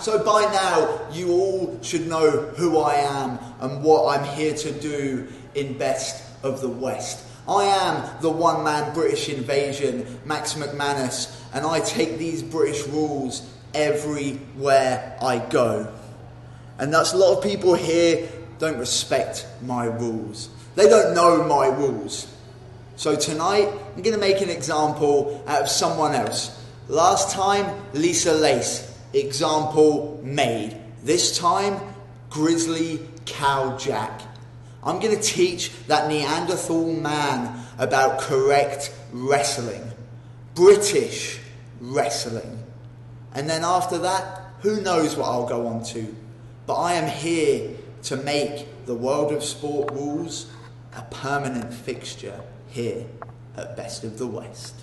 So by now, you all should know who I am and what I'm here to do in Best of the West. I am the one-man British invasion, Max McManus, and I take these British rules everywhere I go. And that's a lot of people here don't respect my rules. They don't know my rules. So tonight, I'm going to make an example out of someone else. Last time, Lisa Lace. Example made. This time, Grizzly Cow Jack. I'm going to teach that Neanderthal man about correct wrestling. British wrestling. And then after that, who knows what I'll go on to. But I am here to make the world of sport rules a permanent fixture here at Best of the West.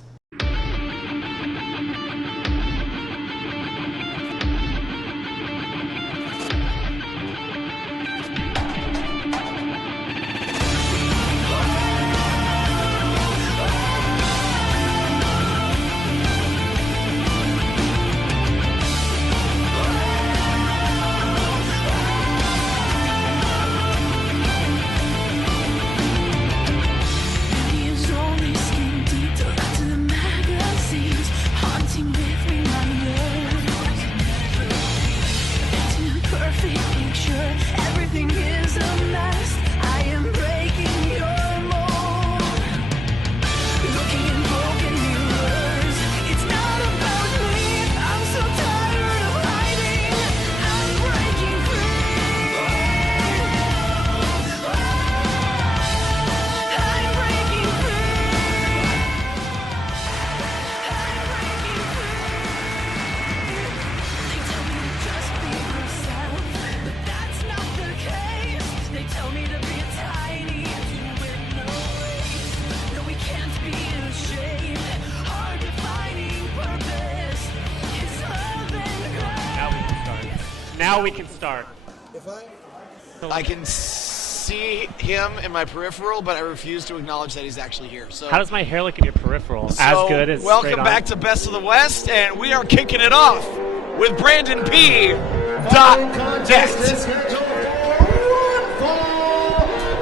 Now we can start. I can see him in my peripheral, but I refuse to acknowledge that he's actually here. So how does my hair look in your peripheral? As good as welcome back to Best of the West, and we are kicking it off with Brandon P.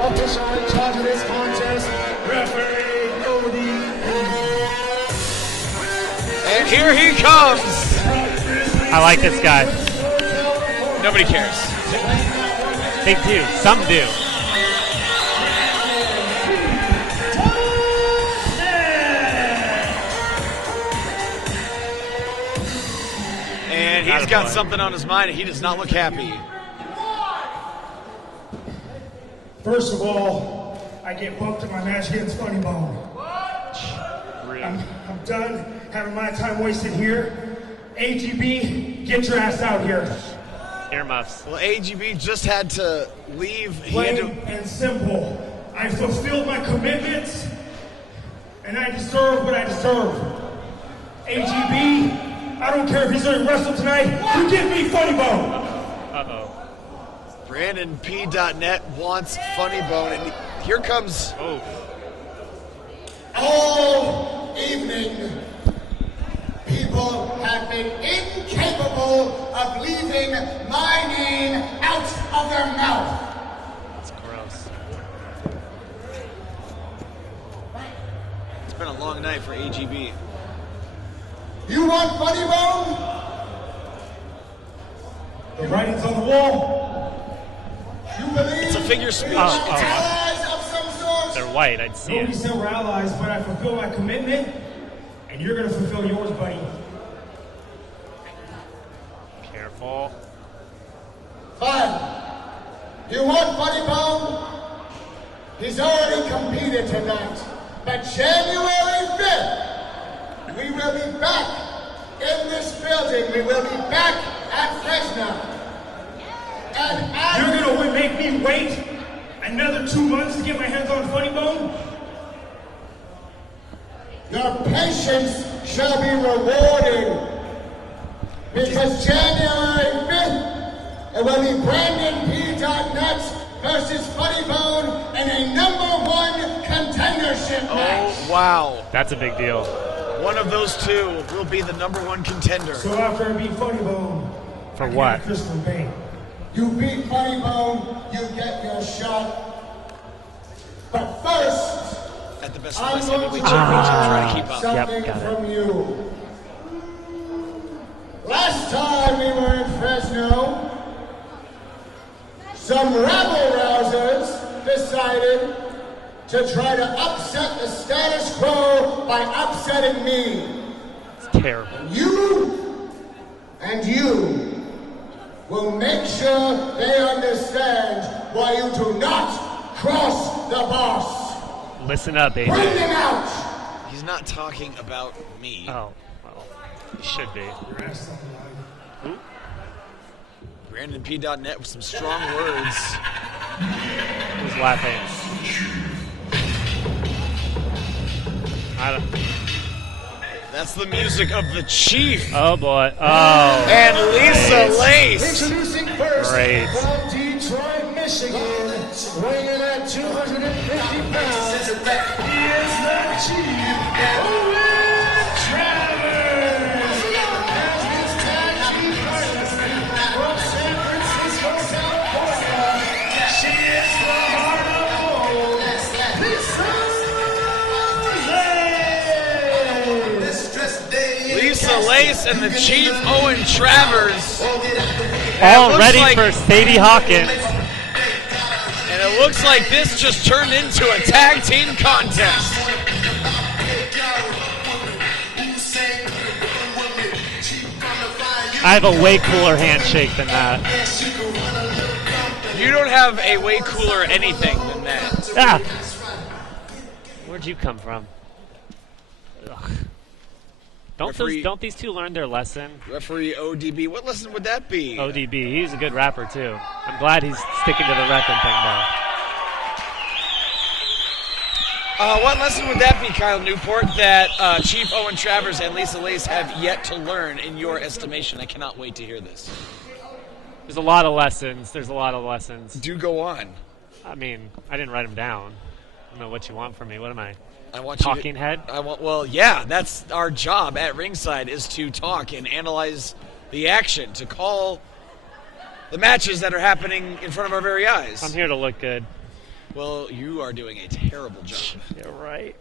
Official in charge of this contest, referee Cody. And here he comes. I like this guy. Nobody cares. They do. Some do. And he's got something on his mind, and he does not look happy. First of all, I get booked in my match against Funny Bone. I'm done having my time wasted here. AGB, get your ass out here. Earmuffs. Well, AGB just had to leave. Plain and simple. I fulfilled my commitments, and I deserve what I deserve. AGB, I don't care if he's going to wrestle tonight. You give me Funny Bone. Uh-oh. BrandonP.net wants Funny Bone, and here comes. Oh. All evening, people have been incapable of leaving my name out of their mouth. That's gross. It's been a long night for AGB. You want Funny Bone? The writing's on the wall. You believe It's a figure speech. allies of some sort? They're white. I'd see Nobody it. said we're allies, but I fulfill my commitment, and you're going to fulfill yours, buddy. Oh. Fine. You want Funny Bone? He's already competed tonight. But January 5th, we will be back in this building. We will be back at Fresno. And You're gonna make me wait another 2 months to get my hands on Funny Bone? your patience shall be rewarded. Because January 5th, it will be BrandonP.net versus Funny Bone in a #1 contendership match. Oh, wow. That's a big deal. One of those two will be the #1 contender. So after I beat Funny Bone, For I can what? have Crystal Bane. You beat Funny Bone, you get your shot. But first, At the best I'm of going heavyweight to championship, try to keep up. something Yep, got it. from you. Last time we were in Fresno, some rabble-rousers decided to try to upset the status quo by upsetting me. It's terrible. You and you will make sure they understand why you do not cross the boss. Listen up, Bring AJ. them out! He's not talking about me. Oh, well, he should be. BrandonP.net with some strong words. Who's laughing? I don't. That's the music of the Chief Oh boy. Oh. and Lisa Lace. Introducing first Great. from Detroit, Michigan, weighing in at 250 pounds, he is the Chief, Owen Travers. As his tag team partner from San Francisco, California, she is the heart of gold, Lisa Lace and the Chief Owen Travers. All looks ready like- for Sadie Hawkins. And it looks like this just turned into a tag team contest. I have a way cooler handshake than that. You don't have a way cooler anything than that. Ah. Where'd you come from? Ugh. Referee- Don't these two learn their lesson? Referee ODB, what lesson would that be? ODB, he's a good rapper too. I'm glad he's sticking to the repping thing though. What lesson would that be, Kyle Newport, that Chief Owen Travers and Lisa Lace have yet to learn in your estimation? I cannot wait to hear this. There's a lot of lessons. There's a lot of lessons. Do go on. I mean, I didn't write them down. I don't know what you want from me. What am I? I want you Talking to, head? Well, yeah, that's our job at Ringside, is to talk and analyze the action, to call the matches that are happening in front of our very eyes. I'm here to look good. Well, you are doing a terrible job. You're right.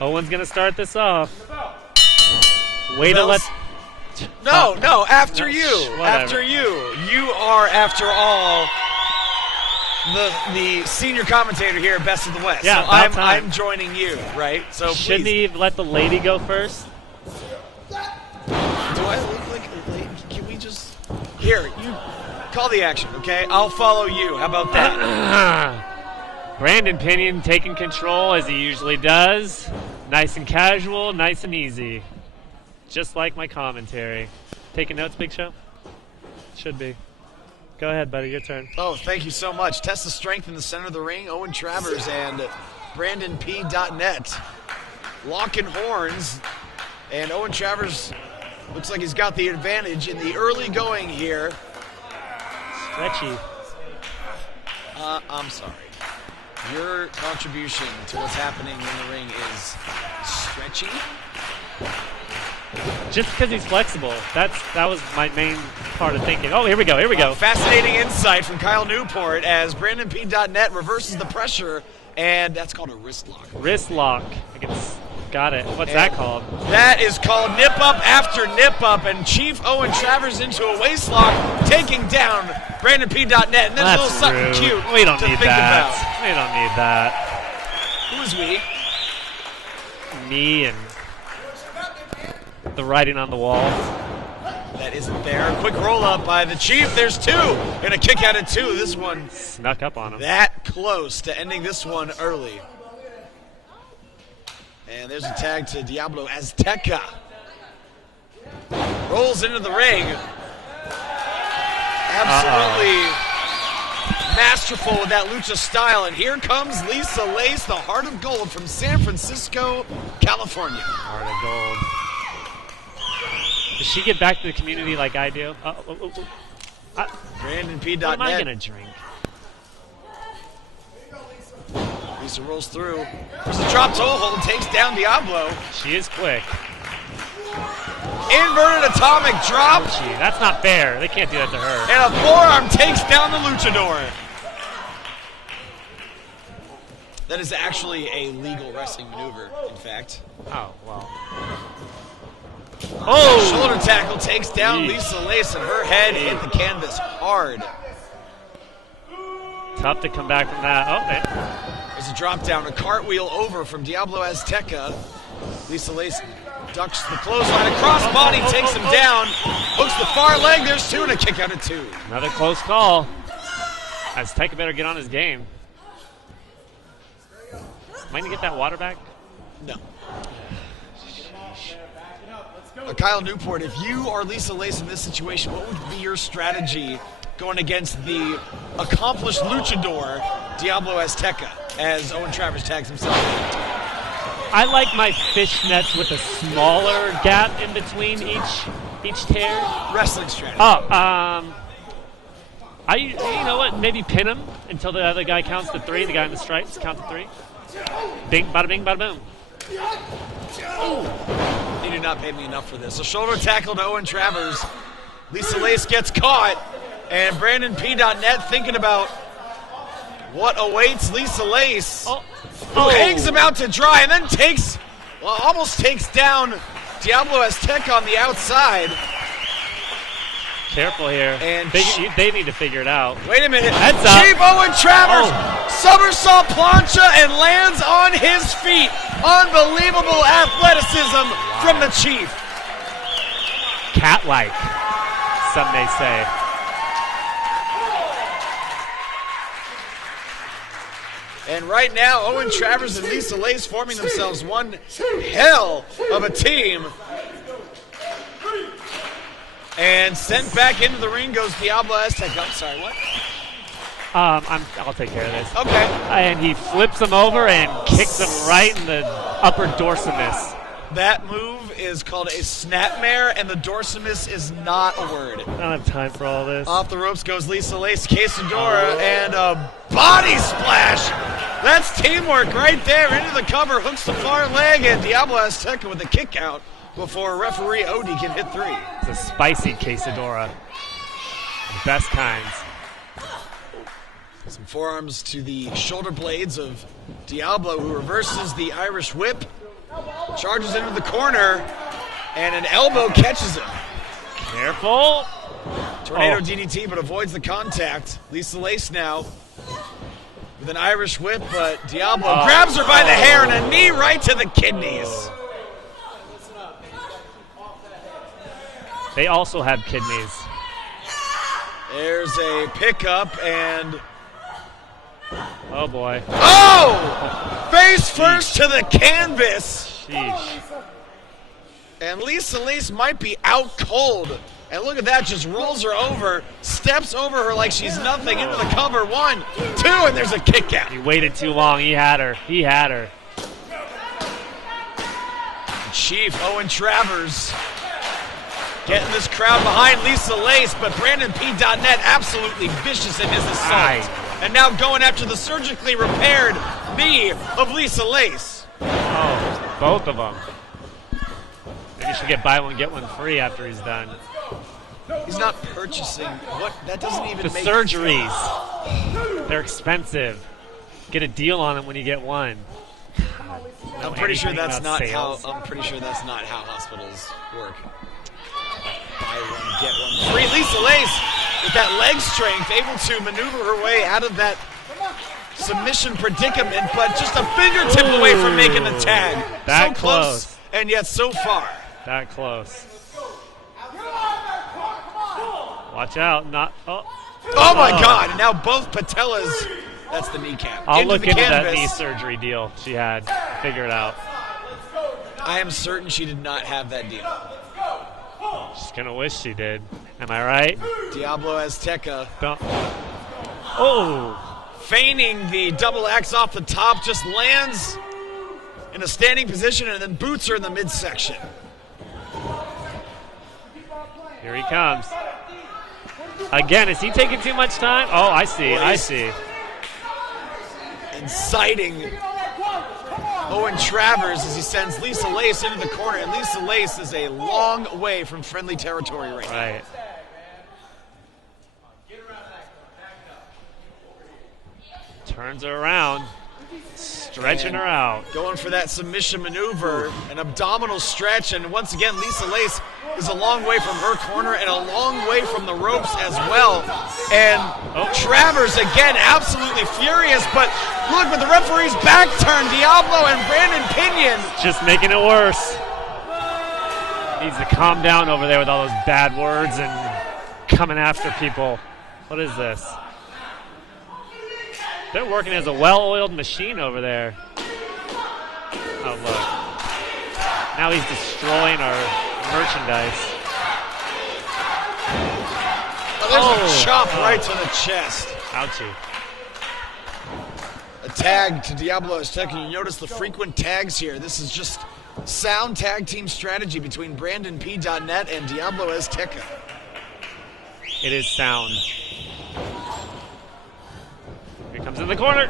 Owen's gonna start this off. Way to let. No, after you. Whatever. After you. You are, after all, the senior commentator here at Best of the West. Yeah, so about time. I'm joining you, right? So Shouldn't please. he let the lady go first? Do I look like a lady? Can we just... Here, you call the action, okay? I'll follow you. How about that? Brandon Pinion taking control as he usually does. Nice and casual, nice and easy. Just like my commentary. Taking notes, Big Show? Should be. Go ahead, buddy. Your turn. Oh, thank you so much. Test the strength in the center of the ring. Owen Travers and BrandonP.net. Locking horns. And Owen Travers looks like he's got the advantage in the early going here. Stretchy. I'm sorry. Your contribution to what's happening in the ring is stretchy. Just because he's flexible. That was my main part of thinking. Oh, here we go. Here we go. Fascinating insight from Kyle Newport as BrandonP.net reverses the pressure, and that's called a wrist lock. Wrist lock. Got it. What's that called? That is called nip up after nip up, and Chief Owen Travers into a waist lock, taking down BrandonP.net. And then a little That's something rude. cute We don't to need think that. about. We don't need that. Who is we? knee and the writing on the wall. That isn't there. Quick roll up by the Chief. There's two. And a kick out at two. This one Snuck up on him. that close to ending this one early. And there's a tag to Diablo Azteca. Rolls into the ring. Absolutely masterful with that lucha style. And here comes Lisa Lace, the Heart of Gold from San Francisco, California. Heart of gold. Does she get back to the community like I do? BrandonP.net. What am I going to drink? Lisa rolls through. There's a drop toe hold, takes down Diablo. She is quick. Inverted atomic drop. Gee, that's not fair. They can't do that to her. And a forearm takes down the luchador. That is actually a legal wrestling maneuver, in fact. Oh, well. Oh! Shoulder tackle takes down Jeez. Lisa Lace, and her head hit the canvas hard. Tough to come back from that. Oh, man. There's a drop down, a cartwheel over from Diablo Azteca. Lisa Lace ducks the clothesline, a crossbody takes him down, hooks the far leg, there's two, and a kick out at two. Another close call. Azteca better get on his game. Am I going to get that water back? No. Kyle Newport, if you are Lisa Lace in this situation, what would be your strategy going against the accomplished luchador, Diablo Azteca, as Owen Travers tags himself? I like my fishnets with a smaller gap in between each tear. Wrestling strategy. You know what? Maybe pin him until the other guy counts to three. The guy in the stripes count to three. Bing, bada bing, bada boom. They do not pay me enough for this. A shoulder tackle to Owen Travers. Lisa Lace gets caught, and BrandonP.net thinking about what awaits Lisa Lace, who hangs him out to dry and then almost takes down Diablo Azteca on the outside. Careful here. And they need to figure it out. Wait a minute. Heads up. Chief Owen Travers, somersault plancha and lands on his feet. Unbelievable athleticism from the Chief. Cat-like, some may say. And right now, Owen Travers and Lisa Lace forming themselves one hell of a team. And sent back into the ring goes Diablo Azteca. I'm sorry, what? I'll take care of this. Okay. And he flips him over and kicks him right in the upper dorsimus. That move is called a snapmare, and the dorsimus is not a word. I don't have time for all this. Off the ropes goes Lisa Lace, Quesadora, and a body splash. That's teamwork right there. Into the cover, hooks the far leg, and Diablo Azteca with a kick out before referee Odie can hit three. It's a spicy quesadora. The best kinds. Some forearms to the shoulder blades of Diablo, who reverses the Irish whip, charges into the corner, and an elbow catches him. Careful. Tornado DDT, but avoids the contact. Lisa Lace now with an Irish whip, but Diablo grabs her by the hair and a knee right to the kidneys. They also have kidneys. There's a pickup, and Oh, boy. oh! Face first to the canvas. Sheesh. And Lisa Lace might be out cold. And look at that, just rolls her over, steps over her like she's nothing, into the cover. 1, 2, and there's a kick out. He waited too long. He had her. Chief Owen Travers getting this crowd behind Lisa Lace, but BrandonP.net absolutely vicious in his assault. Aye. And now going after the surgically repaired knee of Lisa Lace. Oh, both of them. Maybe you should get buy one, get one free after he's done. He's not purchasing. What? That doesn't even The make surgeries. They're expensive. Get a deal on them when you get one. I'm pretty sure anything that's about not sales. how. I'm pretty sure that's not how hospitals work. Buy one, get one free. Lisa Lace, with that leg strength, able to maneuver her way out of that submission predicament, but just a fingertip away from making the tag. That so close. And yet so far. That close. Watch out. Not. Oh. Oh my God! And now both patellas. That's the kneecap. I'll look the into that canvas. knee surgery deal she had. Figure it out. I am certain she did not have that deal. She's going to wish she did. Am I right? Diablo Azteca Don't. Oh. feigning the double axe off the top, just lands in a standing position and then boots her in the midsection. Here he comes. Again, is he taking too much time? Oh, I see. I see. Inciting Owen Travers as he sends Lisa Lace into the corner, and Lisa Lace is a long way from friendly territory right now. Right. Turns her around, stretching her out. Going for that submission maneuver, an abdominal stretch, and once again, Lisa Lace is a long way from her corner and a long way from the ropes as well. And Travers again, absolutely furious, but look, with the referee's back turned, Diablo and Brandon Pinion. Just making it worse. Needs to calm down over there with all those bad words and coming after people. What is this? They're working as a well-oiled machine over there. Oh, look. Now he's destroying our merchandise. Oh, there's a chop right to the chest. Ouchie. A tag to Diablo Azteca. You notice the frequent tags here. This is just sound tag team strategy between BrandonP.net and Diablo Azteca. It is sound. Here comes in the corner.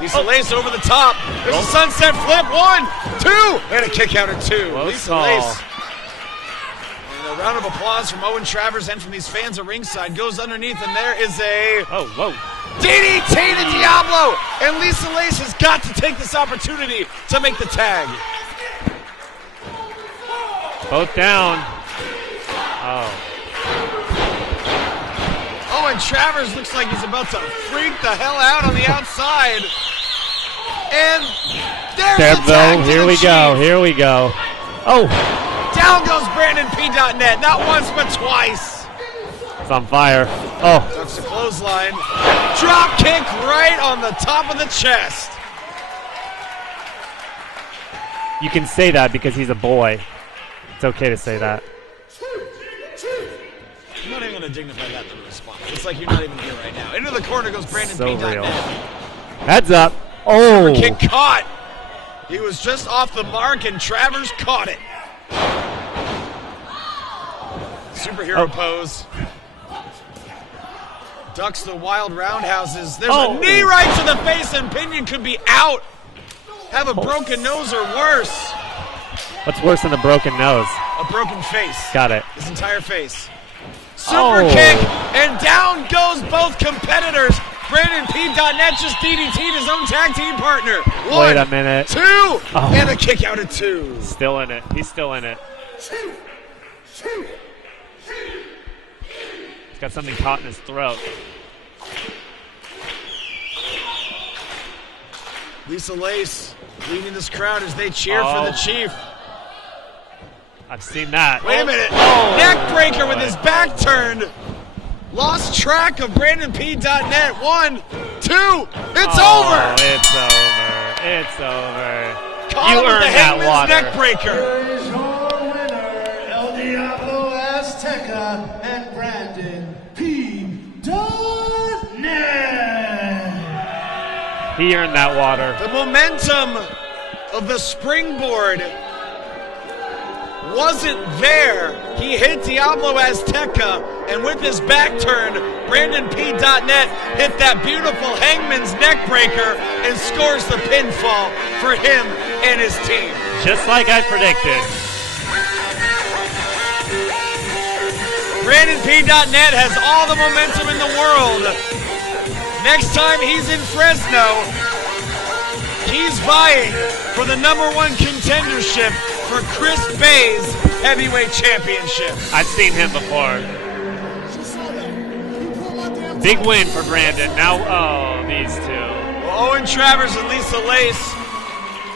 Lisa Lace over the top. There's a sunset flip. 1, 2, and a kick out at 2. Close Lisa call. Lace. And a round of applause from Owen Travers and from these fans at ringside. Goes underneath, and there is a whoa. DDT to Diablo. And Lisa Lace has got to take this opportunity to make the tag. Both down. Oh. Owen Travers looks like he's about to freak the hell out on the outside. And there's the tag to Here the we go. Chief. Here we go. Oh. Down goes BrandonP.net. Not once, but twice. It's on fire. Oh. Ducks a clothesline. Drop kick right on the top of the chest. You can say that because he's a boy. It's okay to say that. I'm not even going to dignify that in the response. It's like you're not even here right now. Into the corner goes So BrandonP.net. real. Heads up. Oh. Kick caught. He was just off the mark, and Travers caught it. Superhero pose. Ducks the wild roundhouses. There's a knee right to the face, and Pinion could be out. Have a broken nose or worse. What's worse than a broken nose? A broken face. Got it. His entire face. Super kick, and down goes both competitors. BrandonP.net just DDT'd his own tag team partner. 1, Wait a minute. 2, and a kick out at 2. Still in it. He's still in it. He's got something caught in his throat. Lisa Lace leading this crowd as they cheer for the Chief. I've seen that. Wait a minute. Neck breaker with his back turned. Lost track of BrandonP.net. 1, 2. It's over. It's over. It's over. Caught You him with earned the that Hangman's water. neck breaker. Here is your winner, El Diablo Azteca and Brandon P.net. He earned that water. The momentum of the springboard wasn't there. He hit Diablo Azteca, and with his back turned, BrandonP.net hit that beautiful Hangman's neck breaker and scores the pinfall for him and his team. Just like I predicted. BrandonP.net has all the momentum in the world. Next time he's in Fresno, he's vying for the #1 contendership for Chris Bay's heavyweight championship. I've seen him before. Big win for Brandon. Now, these two. Owen Travers and Lisa Lace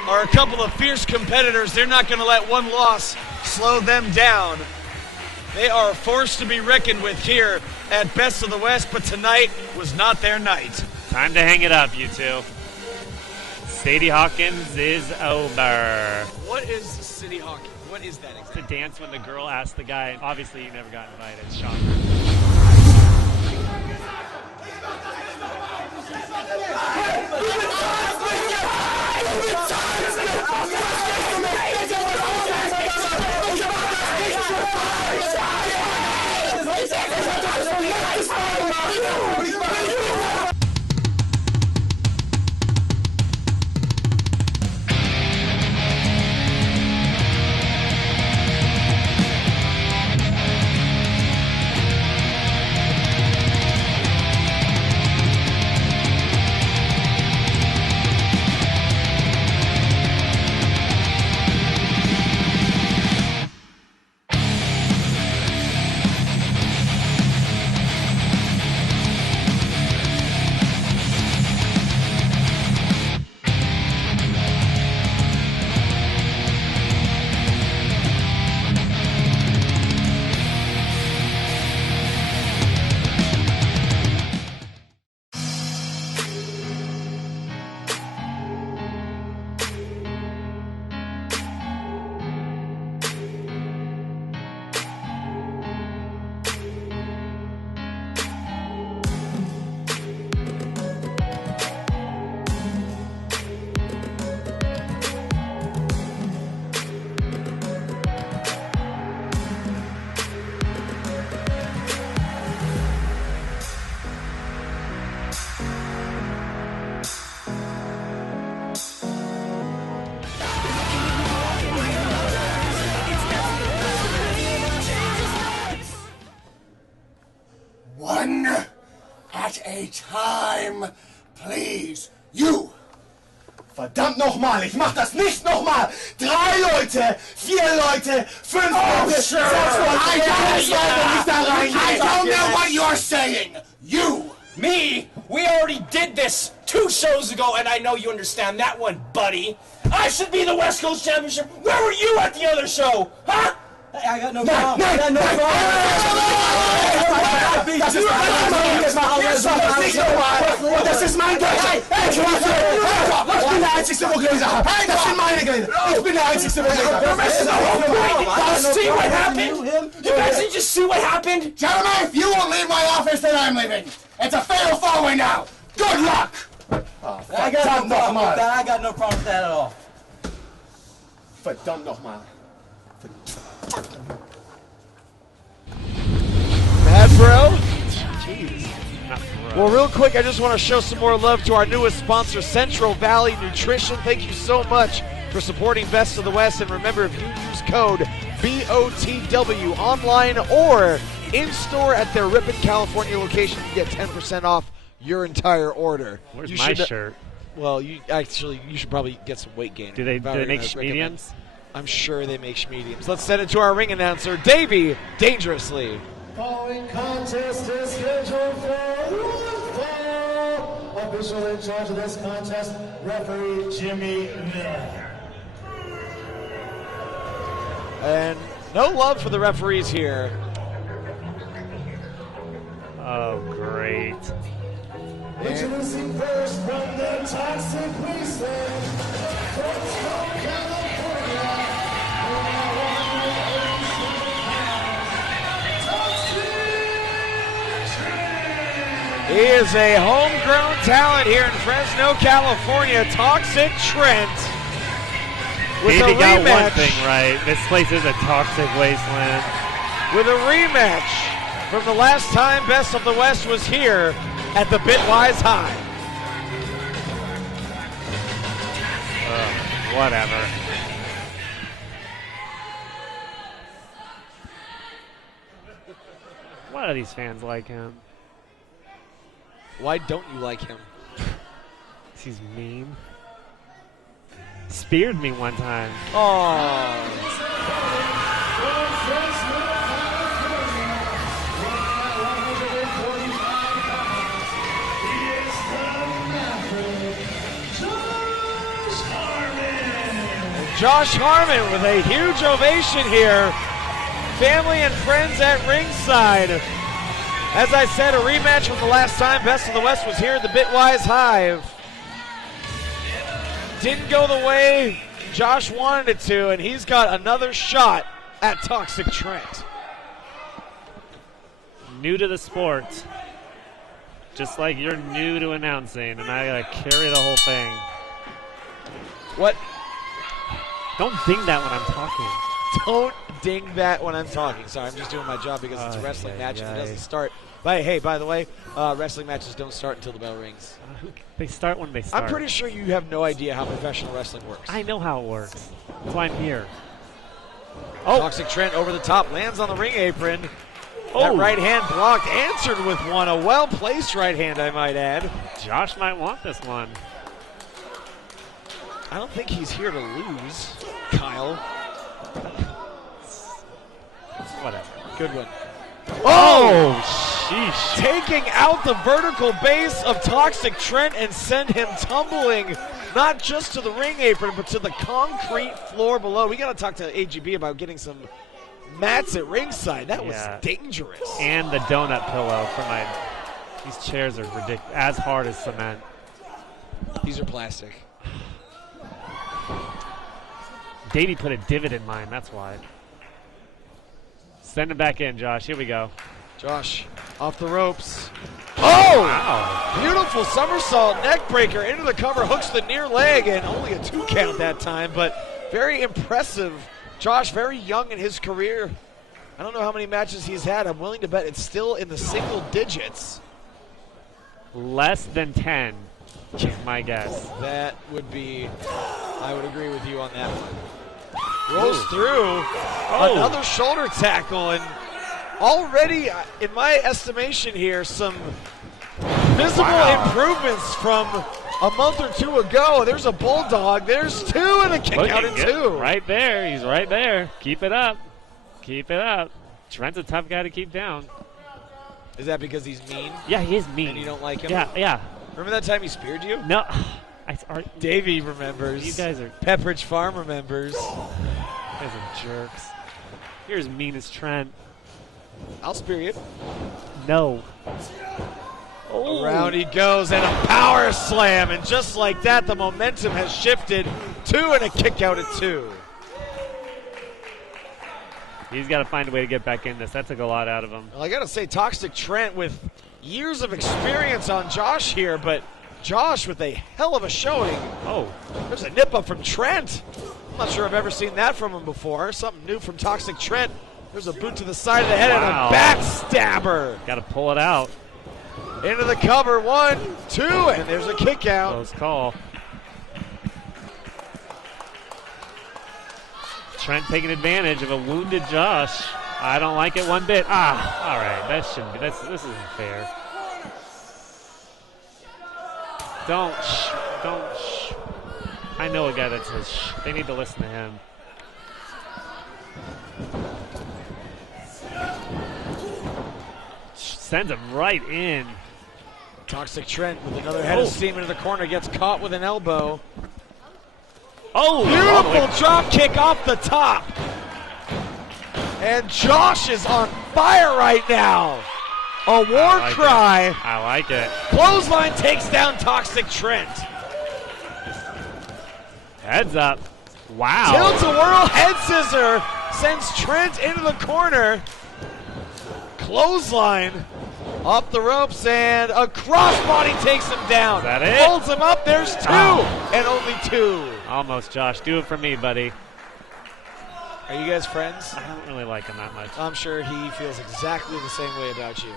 are a couple of fierce competitors. They're not going to let one loss slow them down. They are a force to be reckoned with here at Best of the West, but tonight was not their night. Time to hang it up, you two. Sadie Hawkins is over. What is City Hawkins? What is that exactly? To dance when the girl asks the guy. Obviously, you never got invited. Shocker. One at a time, please. You! Verdammt nochmal, ich mach das nicht nochmal! 3 Leute, 4 Leute, 5 Leute, 6 Leute, I don't know what you're saying! You! Me? We already did this 2 shows ago, and I know you understand that one, buddy. I should be the West Coast Championship. Where were you at the other show? Huh? I got no problem. I got no Das ist mein Geld! Ich bin der Einzige, wo Gläser hat! Das sind meine Gläser! Ich bin der Einzige, wo Gläser hat! See what happened? You guys didn't just see what happened? Gentlemen, if you won't leave my office, then I'm leaving! It's a fatal four-way now! Good luck! I got no problem with that. I got no problem with that at all. Verdammt nochmal. Mad Bro? Not for Well, real quick, I just want to show some more love to our newest sponsor, Central Valley Nutrition. Thank you so much for supporting Best of the West. And remember, if you use code BOTW online or in-store at their Ripon, California location, you get 10% off your entire order. Where's You my should- shirt? Well, you should probably get some weight gain. Do they make mediums? mediums? I'm sure they make mediums. Let's send it to our ring announcer, Davey Dangerously. Following contest is scheduled for one fall. Official in charge of this contest, referee Jimmy Miller. And no love for the referees here. Oh, great. Introducing first from the Toxic Wasteland, from California. He is a homegrown talent here in Fresno, California. Toxic Trent. With Davey a got one rematch. thing right. This place is a toxic wasteland. With a rematch from the last time Best of the West was here at the Bitwise High. Whatever. Why do these fans like him? Why don't you like him? He's mean. Speared me one time. Oh. Josh Harmon with a huge ovation here. Family and friends at ringside. As I said, a rematch from the last time Best of the West was here at the Bitwise Hive. Didn't go the way Josh wanted it to, and he's got another shot at Toxic Trent. New to the sport. Just like you're new to announcing, and I gotta carry the whole thing. What? Don't ding that when I'm talking. Don't ding that when I'm talking. Sorry, I'm just doing my job because it's a wrestling match and it doesn't start. By the way, wrestling matches don't start until the bell rings. They start when they start. I'm pretty sure you have no idea how professional wrestling works. I know how it works. That's why I'm here. Toxic Trent over the top, lands on the ring apron. That right hand blocked, answered with one. A well-placed right hand, I might add. Josh might want this one. I don't think he's here to lose, Kyle. Whatever. Good one. Oh, sheesh. Taking out the vertical base of Toxic Trent and send him tumbling, not just to the ring apron, but to the concrete floor below. We got to talk to AGB about getting some mats at ringside. That was dangerous. And the donut pillow for my. These chairs are ridiculous. As hard as cement. These are plastic. Davey put a divot in mine. That's why. Send him back in, Josh. Here we go. Josh off the ropes. Oh! Wow. Beautiful somersault neck breaker into the cover, hooks the near leg, and only a 2 count that time, but very impressive. Josh, very young in his career. I don't know how many matches he's had. I'm willing to bet it's still in the single digits. Less than 10 is my guess. That would be, I would agree with you on that one. Rolls through, another shoulder tackle, and already, in my estimation here, some visible improvements from a month or two ago. There's a bulldog, there's 2, and a kick out in 2. Right there, he's right there. Keep it up. Keep it up. Trent's a tough guy to keep down. Is that because he's mean? Yeah, he is mean. And you don't like him? Yeah. Remember that time he speared you? No. Davey remembers. You guys are. Pepperidge Farm remembers. You guys are jerks. You're as mean as Trent. I'll spear you. No. Oh. Around he goes, and a power slam, and just like that, the momentum has shifted. 2 and a kick out at 2. He's got to find a way to get back in this. That took a lot out of him. Well, I got to say, Toxic Trent with years of experience on Josh here, but Josh with a hell of a showing. Oh. There's a nip up from Trent. I'm not sure I've ever seen that from him before. Something new from Toxic Trent. There's a boot to the side of the head and a backstabber. Got to pull it out. Into the cover, 1, 2, and there's a kick out. Close call. Trent taking advantage of a wounded Josh. I don't like it one bit. All right, that shouldn't be. This isn't fair. Don't. I know a guy that says shh. They need to listen to him. Sends him right in. Toxic Trent with another head of steam into the corner, gets caught with an elbow. Oh! Beautiful drop kick off the top. And Josh is on fire right now. A war cry. I like it. Clothesline takes down Toxic Trent. Heads up. Wow. Tilt-a-whirl head scissor sends Trent into the corner. Clothesline up the ropes, and a crossbody takes him down. Is that it? Holds him up. There's 2 and only 2. Almost, Josh. Do it for me, buddy. Are you guys friends? I don't really like him that much. I'm sure he feels exactly the same way about you.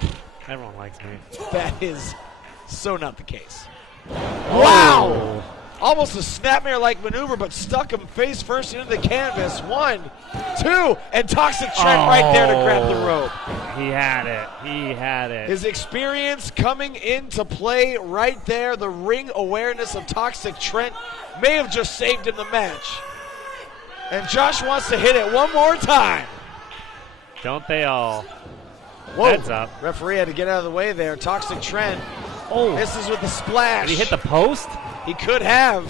Everyone likes me. That is so not the case. Wow! Almost a snapmare-like maneuver, but stuck him face first into the canvas. 1, 2, and Toxic Trent right there to grab the rope. He had it. He had it. His experience coming into play right there. The ring awareness of Toxic Trent may have just saved him the match. And Josh wants to hit it one more time. Don't they all? Whoa. Heads up. Referee had to get out of the way there. Toxic Trent. Oh. Misses with the splash. Did he hit the post? He could have.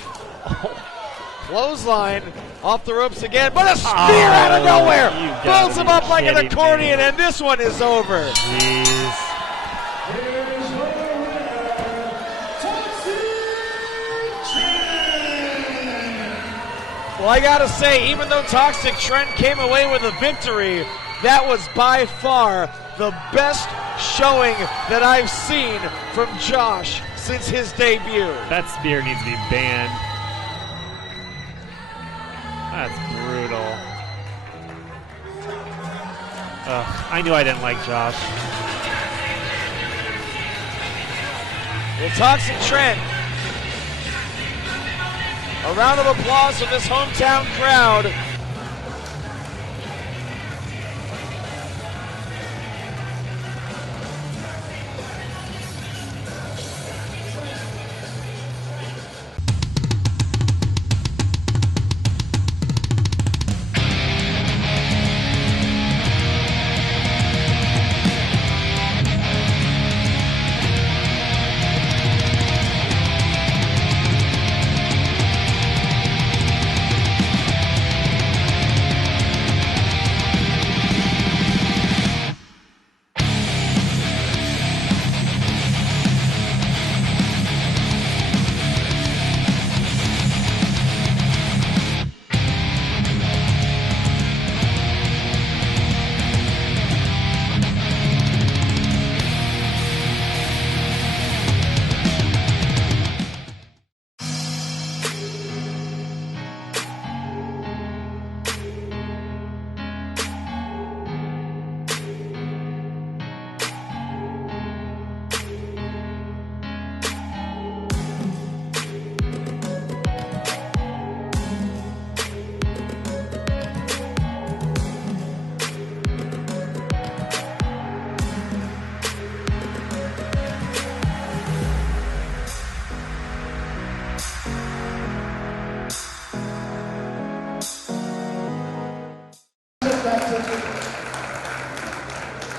Clothesline off the ropes again, but a spear out of nowhere. Pulls him up like an accordion, and this one is over. Jeez. Well, I gotta say, even though Toxic Trent came away with a victory, that was by far the best showing that I've seen from Josh since his debut. That spear needs to be banned. That's brutal. Ugh, I knew I didn't like Josh. Well, Toxic Trent, a round of applause from this hometown crowd.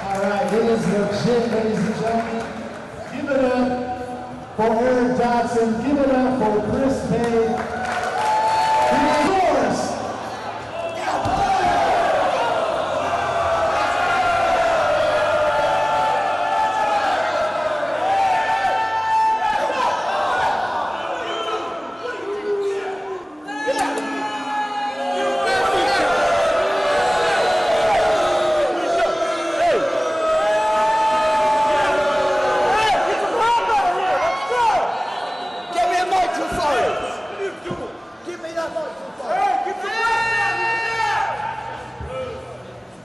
All right, it is legit, ladies and gentlemen. Give it up for Eric Dodson. Give it up for Chris Payne. And of course,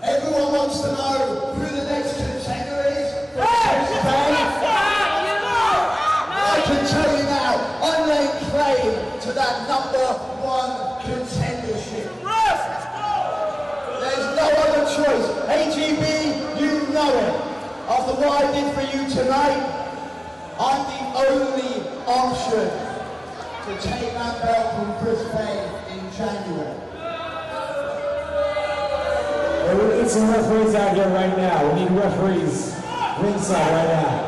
everyone wants to know who the next contender is. I can tell you now, I'm laying claim to that #1 contendership. There's no other choice. AGB, you know it. After what I did for you tonight, I'm the only option to take that belt from Chris Payne in January. We need some referees out here right now. We need referees ringside right now.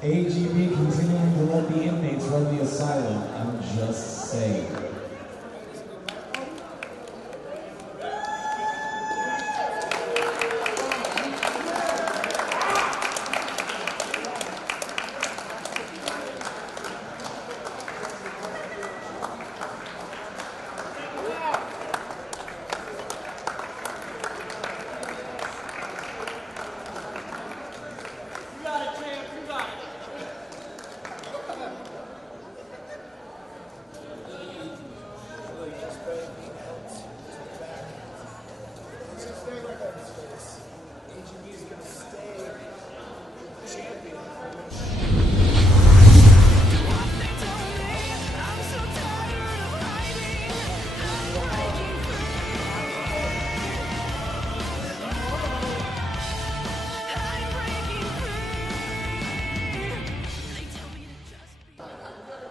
AGB continuing to let the inmates run the asylum. I'm just saying.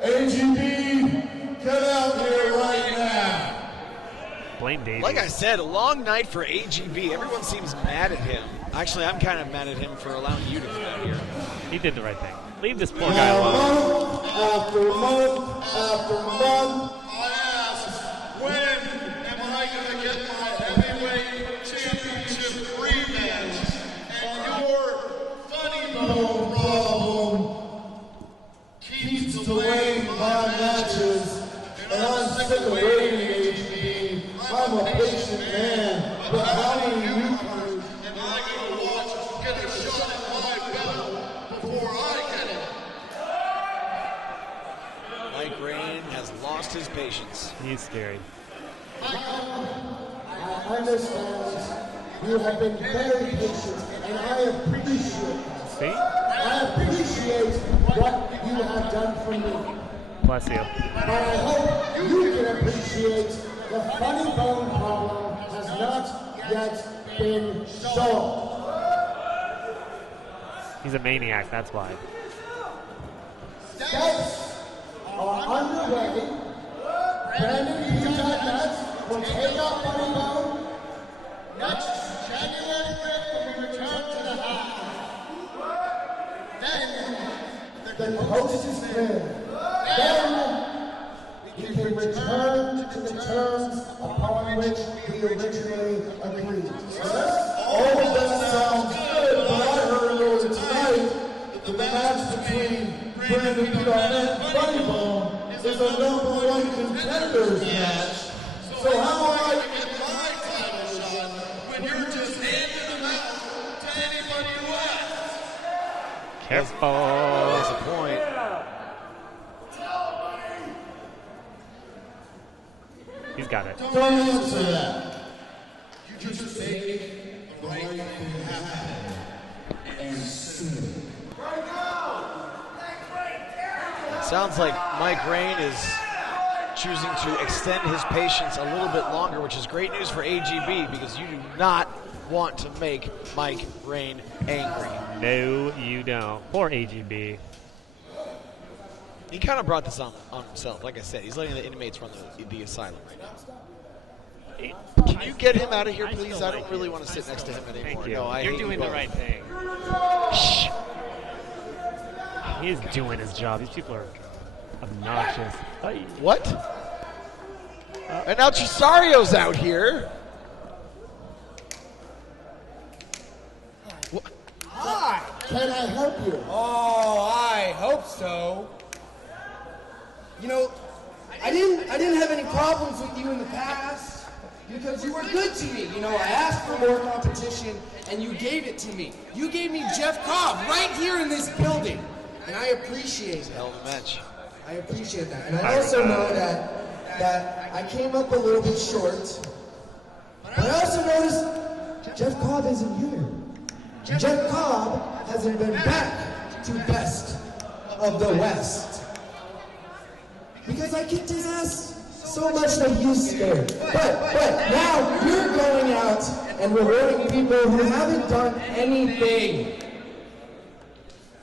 AGB, get out here right now. Blame Davey. Like I said, a long night for AGB. Everyone seems mad at him. Actually, I'm kind of mad at him for allowing you to come out here. He did the right thing. Leave this poor guy alone. Month after month after month, I ask, when am I going to get my heavyweight championship rematch? And your funny bone problem keeps delaying my matches, and I'm sick of waiting, HB. I'm a patient man, but how many newcomers am I going to watch get a shot at my belt before I get it? Mike Rain has lost his patience. He's scary. I understand you have been very patient, and I appreciate it. See? I appreciate what you have done for me. Bless you. But I hope you can appreciate the funny bone problem has not yet been solved. He's a maniac, that's why. Steps are underway. Brandon P.Nuts will take up funny bone next January 5th when we return to the house. Then the coast is clear. Then we can return to the terms upon which we originally agreed. All of that sounds good, but I heard earlier tonight that the match between Brandon P.Nuts and Funny Bone is a #1 contenders match. So how am I to get my title shot when you're just handing them out to anybody who asks? Careful. There's a point. He's got it. Don't answer that. You just make the right thing happen and soon. Sounds like Mike Rain is choosing to extend his patience a little bit longer, which is great news for AGB because you do not want to make Mike Rain angry. No, you don't. Poor AGB. He kind of brought this on himself. Like I said, he's letting the inmates run the asylum right now. Can you get him out of here, please? I don't really want to sit next to him anymore. Thank you. No, I You're hate doing you the both. right thing. Shh. He is doing his job. These people are obnoxious. Ay. What? And now Cesario's out here. Hi, can I help you? Oh, I hope so. You know, I didn't have any problems with you in the past because you were good to me. You know, I asked for more competition and you gave it to me. You gave me Jeff Cobb right here in this building, and I appreciate it. Hell of a match. I appreciate that. And I also know that I came up a little bit short, but I also noticed Jeff Cobb isn't here. Jeff Cobb hasn't been back to Best of the West. Because I kicked his ass so much that he's scared. But now you're going out and rewarding people who haven't done anything.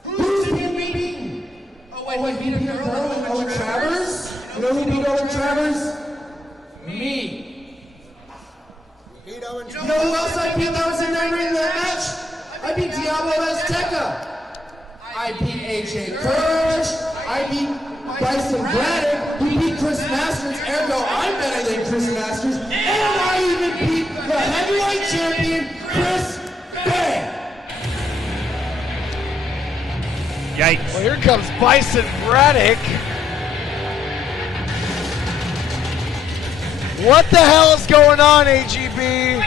Who's being beaten? Oh, he beat Earl and Owen Travers? You know who beat Owen Travers? Me. You know who else I beat that was in that ring in that match? I beat Diablo Azteca. I beat AJ Kirsch. I beat Bryson Braddock. He beat Chris Masters. Ergo, I'm better than Chris Masters. And I even beat the heavyweight champion, Chris Bay. Yikes. Well, here comes Bryson Braddock. What the hell is going on, AGB?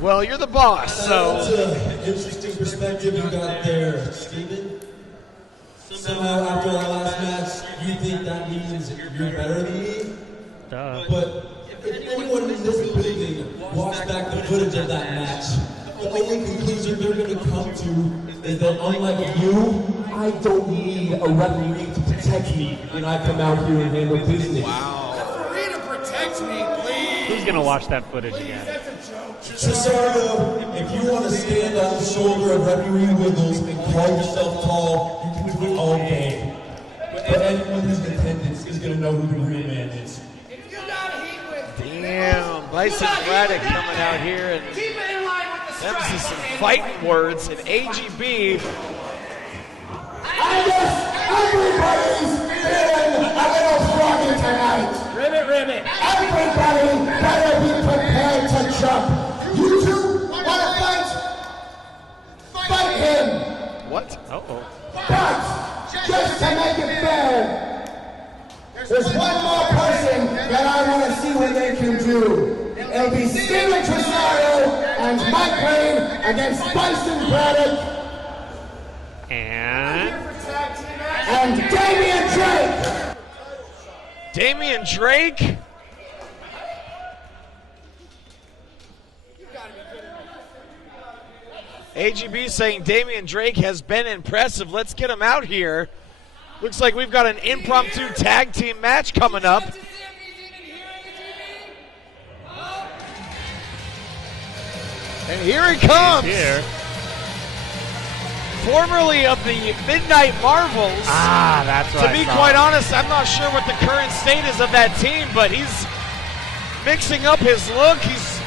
Well, you're the boss, so. That's an interesting perspective you got there, Steven. Somehow after our last match, you think that means you're better than me? Duh. But if anyone in this building walks back the footage of that match, the only conclusion they're going to come to is that unlike you, I don't need a referee to protect me when I come out here and handle business. Referee to protect me, please. Who's going to watch that footage again? That's a joke. Cesario, if you want to stand on the shoulder of referee Wiggles and call yourself tall, you can do it all day. know who the real man is. Damn, Bison Braddock coming out here and emphasis some fighting words, and AGB. I guess everybody's feeling a little froggy tonight. Ribbit. Everybody better be prepared to jump. You two want to fight? Fight him. What? Uh-oh. But just to make it fair, there's one more person that I want to see what they can do. It'll be Steven Tresario and Mike Rain against Bison Braddock And Damian Drake. Damian Drake. AGB saying Damian Drake has been impressive. Let's get him out here. Looks like we've got an impromptu tag team match coming up. And here he comes. here. Formerly of the Midnight Marvels. Ah, that's what To I be saw. quite honest, I'm not sure what the current state is of that team, but he's mixing up his look. He's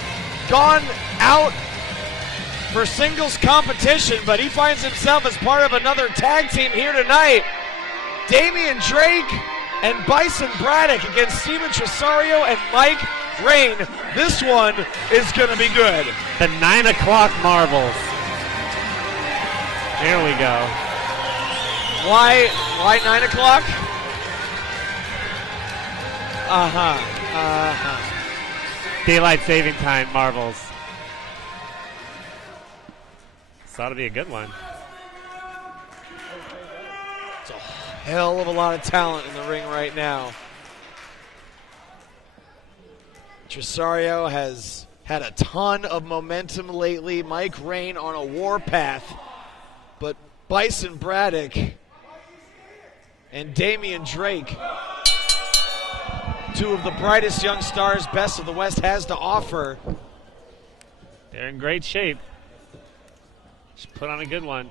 gone out for singles competition, but he finds himself as part of another tag team here tonight. Damian Drake and Bison Braddock against Steven Tresario and Mike Rain. This one is going to be good. The 9 o'clock Marvels. Here we go. Why 9 o'clock? Daylight saving time Marvels. This ought to be a good one. It's a hell of a lot of talent in the ring right now. Tresario has had a ton of momentum lately. Mike Rain on a warpath. But Bison Braddock and Damian Drake, two of the brightest young stars Best of the West has to offer. They're in great shape. Should put on a good one.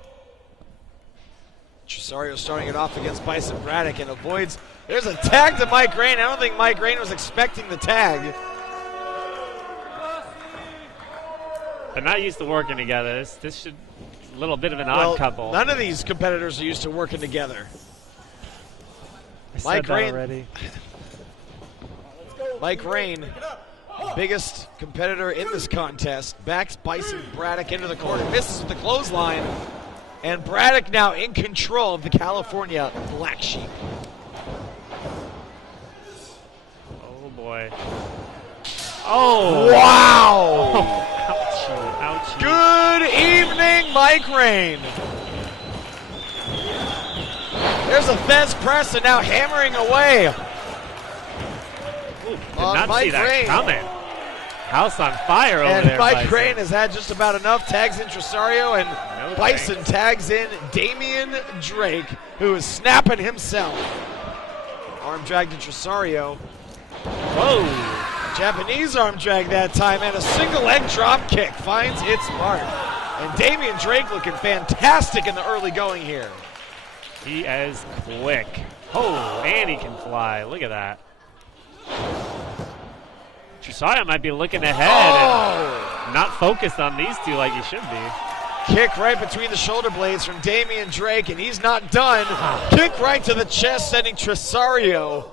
Tresario starting it off against Bison Braddock and avoids. There's a tag to Mike Rain. I don't think Mike Rain was expecting the tag. They're not used to working together. This should a little bit of an odd couple. None of these competitors are used to working together. I Mike said that Rain. already. Mike Rain, biggest competitor in this contest, backs Bison Braddock into the corner, misses with the clothesline, and Braddock now in control of the California Black Sheep. Oh boy. Oh wow! Ouchie. Good evening, Mike Rain. There's a Fez press and now hammering away. Ooh, did not Mike see that Rain. coming. House on fire over And there. Mike Bison. Rain has had just about enough. Tags in Tresario, and No Bison thanks. tags in Damian Drake, who is snapping himself. Arm drag to Tresario. Whoa. Japanese arm drag that time, and a single leg drop kick finds its mark. And Damian Drake looking fantastic in the early going here. He is quick. Oh, and he can fly. Look at that. Tresario might be looking ahead and not focused on these two like he should be. Kick right between the shoulder blades from Damian Drake, and he's not done. Kick right to the chest, sending Tresario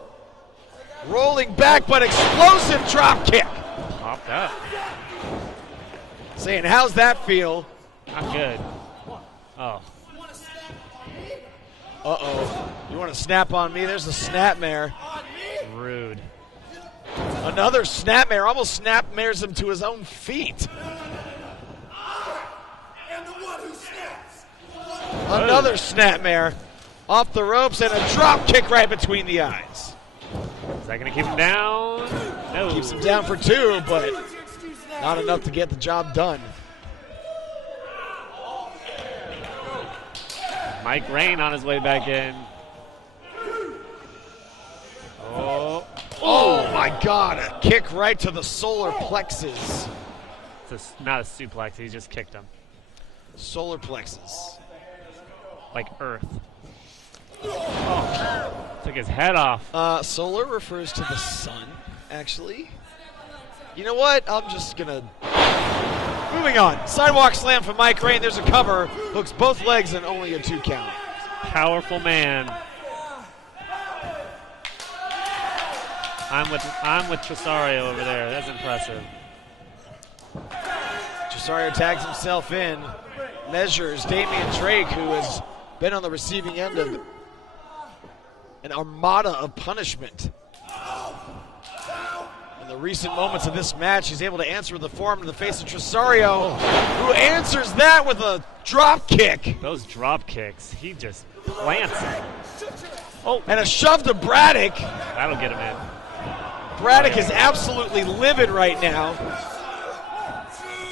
rolling back, but explosive drop kick. Popped up. Saying, how's that feel? Not good. Oh. Uh-oh. You want to snap on me? There's a snapmare. Rude. Another snapmare. Almost snapmares him to his own feet. Another snapmare. Off the ropes and a drop kick right between the eyes. Is that going to keep him down? No. Keeps him down for two, but not enough to get the job done. Mike Rain on his way back in. Oh. Oh my God, a kick right to the solar plexus. It's not a suplex, he just kicked him. Solar plexus. Like Earth. Oh. Took his head off. Solar refers to the sun, actually. You know what? I'm just gonna. Moving on. Sidewalk slam from Mike Rain. There's a cover. Hooks both legs and only a 2 count. Powerful man. I'm with Tresario over there. That's impressive. Tresario tags himself in. Measures Damian Drake, who has been on the receiving end of an armada of punishment. In the recent moments of this match, he's able to answer with the forearm to the face of Tresario, who answers that with a drop kick. Those drop kicks, he just plants them. Oh, and a shove to Braddock. That'll get him in. Braddock is absolutely livid right now.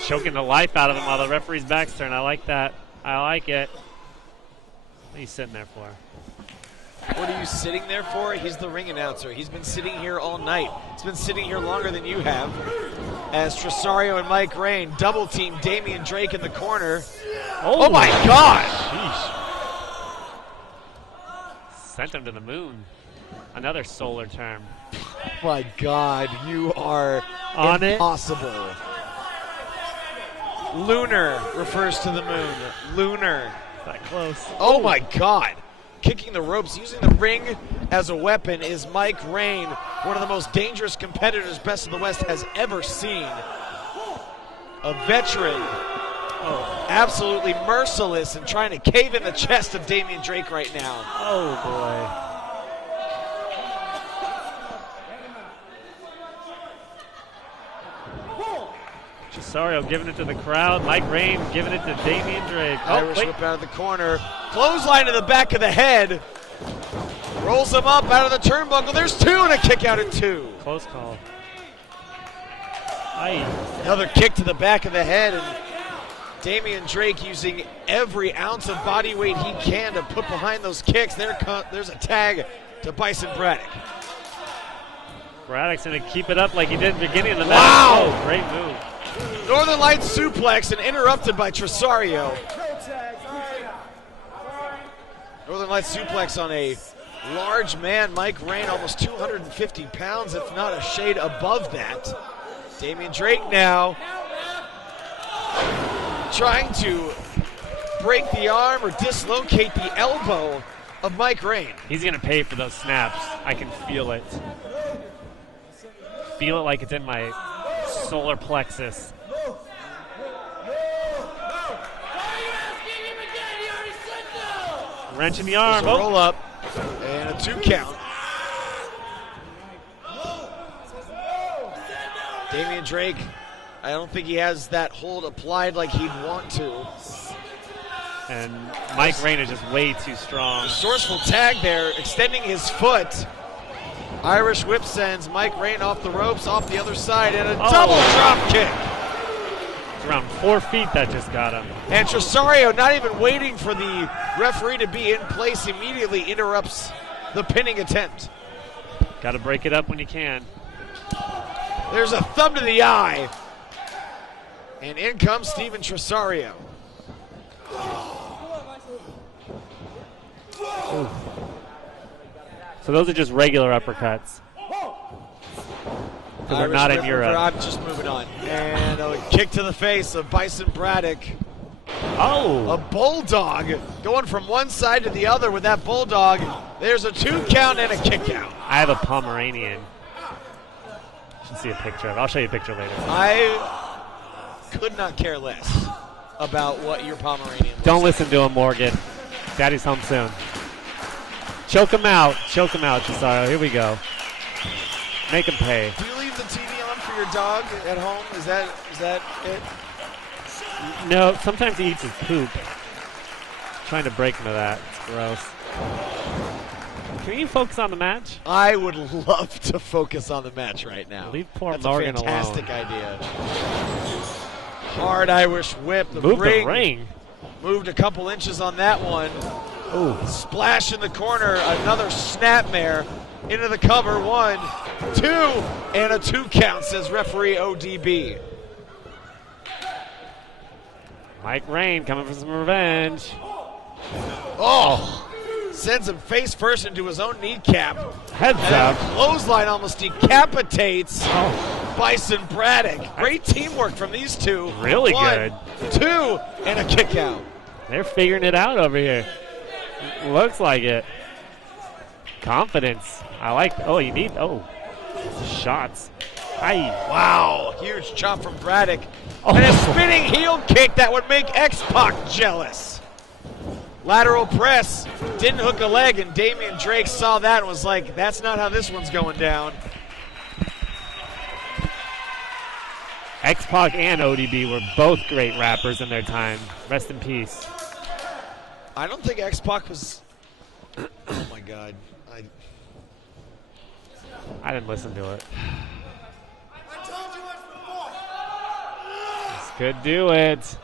Choking the life out of him while the referee's back's turned. I like that. I like it. What are you sitting there for? What are you sitting there for? He's the ring announcer. He's been sitting here all night. He's been sitting here longer than you have. As Tresario and Mike Rain double team Damian Drake in the corner. Oh my God! Sheesh. Sent him to the moon. Another solar term. My God, you are on impossible. Lunar refers to the moon. Lunar. That close. Oh my God. Kicking the ropes, using the ring as a weapon is Mike Rain, one of the most dangerous competitors Best of the West has ever seen. A veteran, absolutely merciless and trying to cave in the chest of Damian Drake right now. Oh boy. Tresario giving it to the crowd. Mike Rain giving it to Damian Drake. Irish whip out of the corner. Clothesline to the back of the head. Rolls him up out of the turnbuckle. There's 2 and a kick out at 2. Close call. Aye. Another kick to the back of the head, and Damian Drake using every ounce of body weight he can to put behind those kicks. There's a tag to Bison Braddock. Braddock's going to keep it up like he did at the beginning of the match. Wow! Oh, great move. Northern Lights suplex and interrupted by Tresario. Northern Lights suplex on a large man. Mike Rain, almost 250 pounds, if not a shade above that. Damian Drake now trying to break the arm or dislocate the elbow of Mike Rain. He's going to pay for those snaps. I can feel it. Feel it like it's in my solar plexus. Wrench in the arm. There's a roll up and a 2 count. Damian Drake, I don't think he has that hold applied like he'd want to. And Mike Rain is just way too strong. Resourceful tag there, extending his foot. Irish whip sends Mike Rain off the ropes, off the other side, and a double drop kick. It's around 4 feet that just got him. And Tresario, not even waiting for the referee to be in place, immediately interrupts the pinning attempt. Got to break it up when you can. There's a thumb to the eye. And in comes Steven Tresario. Ooh. So those are just regular uppercuts. Because they're not in Europe. I'm just moving on. And a kick to the face of Bison Braddock. Oh! A bulldog going from one side to the other with that bulldog. There's a 2 count and a kick out. I have a Pomeranian. You should see a picture of it. I'll show you a picture later. I could not care less about what your Pomeranian looks Don't listen to him, Morgan. Daddy's home soon. Choke him out, Tresario. Here we go. Make him pay. Do you leave the TV on for your dog at home? Is that it? No, sometimes he eats his poop. Trying to break him of that. It's gross. Can you focus on the match? I would love to focus on the match right now. Leave poor That's Morgan a fantastic alone. idea. Hard Irish whip. The ring. Moved a couple inches on that one. Ooh. Splash in the corner. Another snapmare into the cover. 1, 2, and a 2 count, says referee ODB. Mike Rain coming for some revenge. Oh! Sends him face first into his own kneecap. Heads And up. clothesline almost decapitates Bison Braddock. Great teamwork from these two. Really 1, good. 2, and a kick out. They're figuring it out over here. Looks like it. Confidence. I like. Oh, you need. Oh, shots. Aye. Wow, huge chop from Braddock. Oh. And a spinning heel kick that would make X-Pac jealous. Lateral press, didn't hook a leg, and Damian Drake saw that and was like, that's not how this one's going down. X-Pac and ODB were both great rappers in their time. Rest in peace. I don't think X-Pac was, oh my God. I didn't listen to it. This could do it.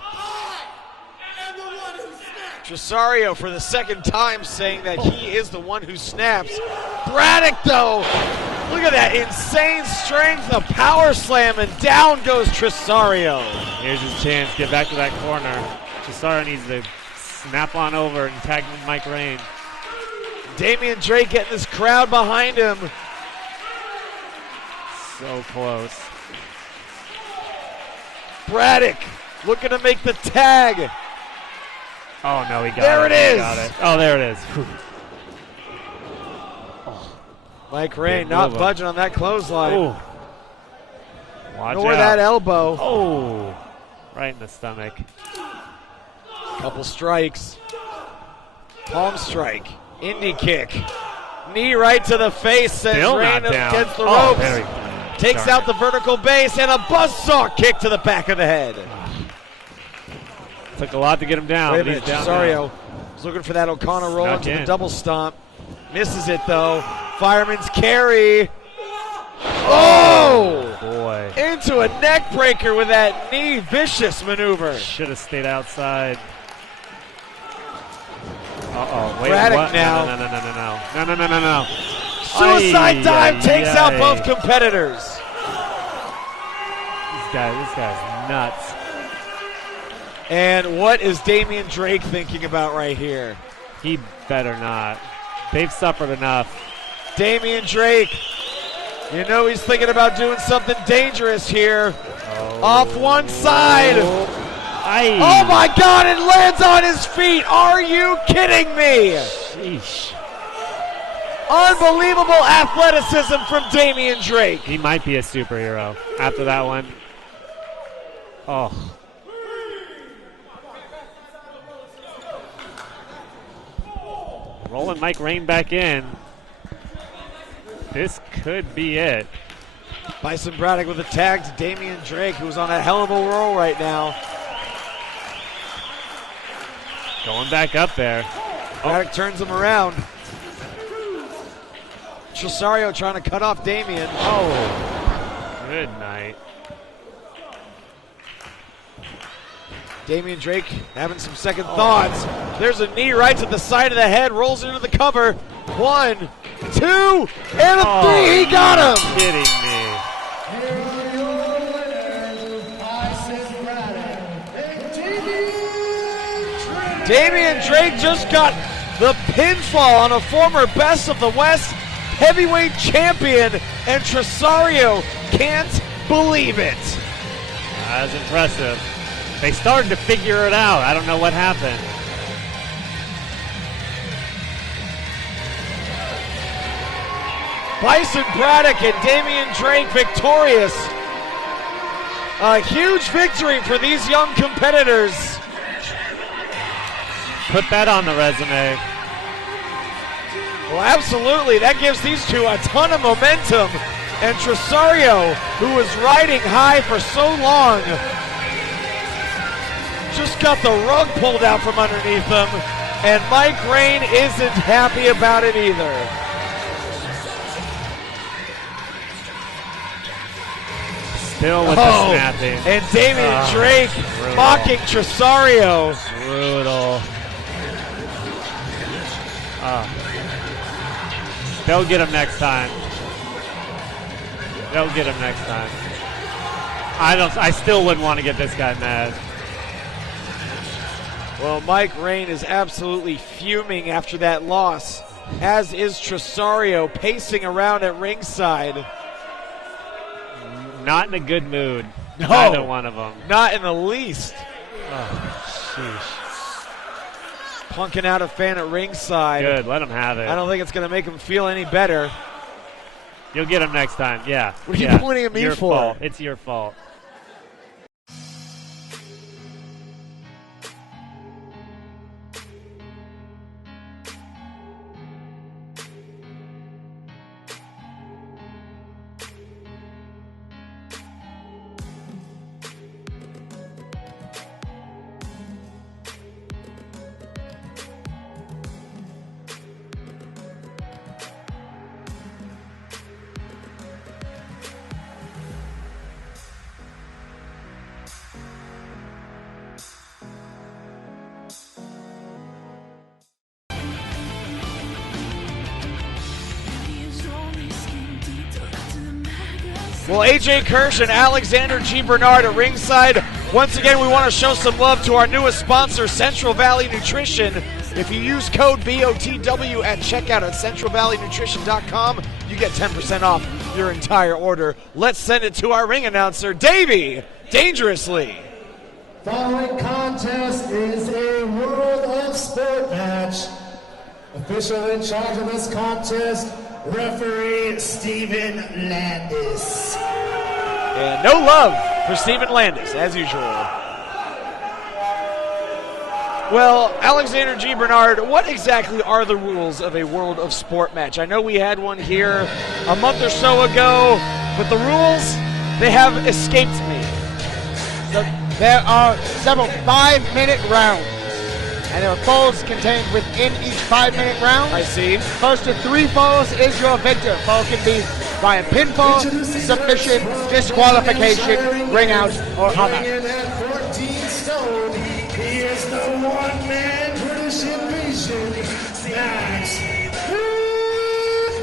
Tresario for the second time saying that he is the one who snaps. Braddock, though, look at that insane strength, a power slam, and down goes Tresario. Here's his chance. Get back to that corner. Tresario needs to snap on over and tag Mike Rain. Damian Drake getting this crowd behind him. So close. Braddock looking to make the tag. Oh, no, he got it. There it He is. got it. Oh, there it is. Whew. Mike Rain Big not move. budging on that clothesline. Ooh. Watch Nor out. that elbow. Oh, right in the stomach. Couple strikes. Palm strike. Indie kick. Knee right to the face. Sends Still Rain not down. against the Oh, ropes. very Takes darn out the vertical base and a buzzsaw kick to the back of the head. Took a lot to get him down. Wait a but he's minute, down Tresario now. was looking for that O'Connor roll Snuck into the in. double stomp. Misses it though. Fireman's carry. Oh! Boy. Into a neck breaker with that knee. Vicious maneuver. Should have stayed outside. Uh-oh. Wait, Braddock what? now. No. Suicide dive takes out both competitors. This guy's nuts. And what is Damian Drake thinking about right here? He better not. They've suffered enough. Damian Drake, you know he's thinking about doing something dangerous here. Off one side. Aye. Oh my God, it lands on his feet. Are you kidding me? Sheesh. Unbelievable athleticism from Damian Drake. He might be a superhero after that one. Oh. Rolling Mike Rain back in. This could be it. Bison Braddock with a tag to Damian Drake, who's on a hell of a roll right now. Going back up there. Braddock turns him around. Tresario trying to cut off Damian. Oh. Good night. Damian Drake having some second thoughts. There's a knee right to the side of the head, rolls into the cover. 1, 2, and a 3. He got him. Kidding me. Damian Drake just got the pinfall on a former Best of the West heavyweight champion, and Tresario can't believe it. That's impressive. They started to figure it out. I don't know what happened. Bison Braddock and Damian Drake victorious. A huge victory for these young competitors. Put that on the resume. Well, absolutely. That gives these two a ton of momentum. And Tresario, who was riding high for so long, just got the rug pulled out from underneath him. And Mike Rain isn't happy about it either. Still with the snapping. And Damian Drake brutal. mocking Tresario. Brutal. They'll get him next time. They'll get him next time. I still wouldn't want to get this guy mad. Well, Mike Rain is absolutely fuming after that loss, as is Tresario, pacing around at ringside. Not in a good mood. No. Neither one of them. Not in the least. Oh, sheesh. Punking out a fan at ringside. Good, let him have it. I don't think it's going to make him feel any better. You'll get him next time, yeah. What are you yeah. pointing at me Your for? Fault. It's your fault. Well, AJ Kirsch and Alexander G. Bernard at ringside. Once again, we want to show some love to our newest sponsor, Central Valley Nutrition. If you use code BOTW at checkout at centralvalleynutrition.com, you get 10% off your entire order. Let's send it to our ring announcer, Davey Dangerously. Following contest is a World of Sport match. Official in charge of this contest, referee Steven Landis. And no love for Steven Landis, as usual. Well, Alexander G. Bernard, what exactly are the rules of a World of Sport match? I know we had one here a month or so ago, but the rules, they have escaped me. There are several 5-minute rounds, and there are falls contained within each 5-minute round. I see. First to 3 falls is your victor. Fall can be via pinfall, submission, disqualification, ring out, or other. Weighing in at 14 stone, he is the one-man British invasion, Max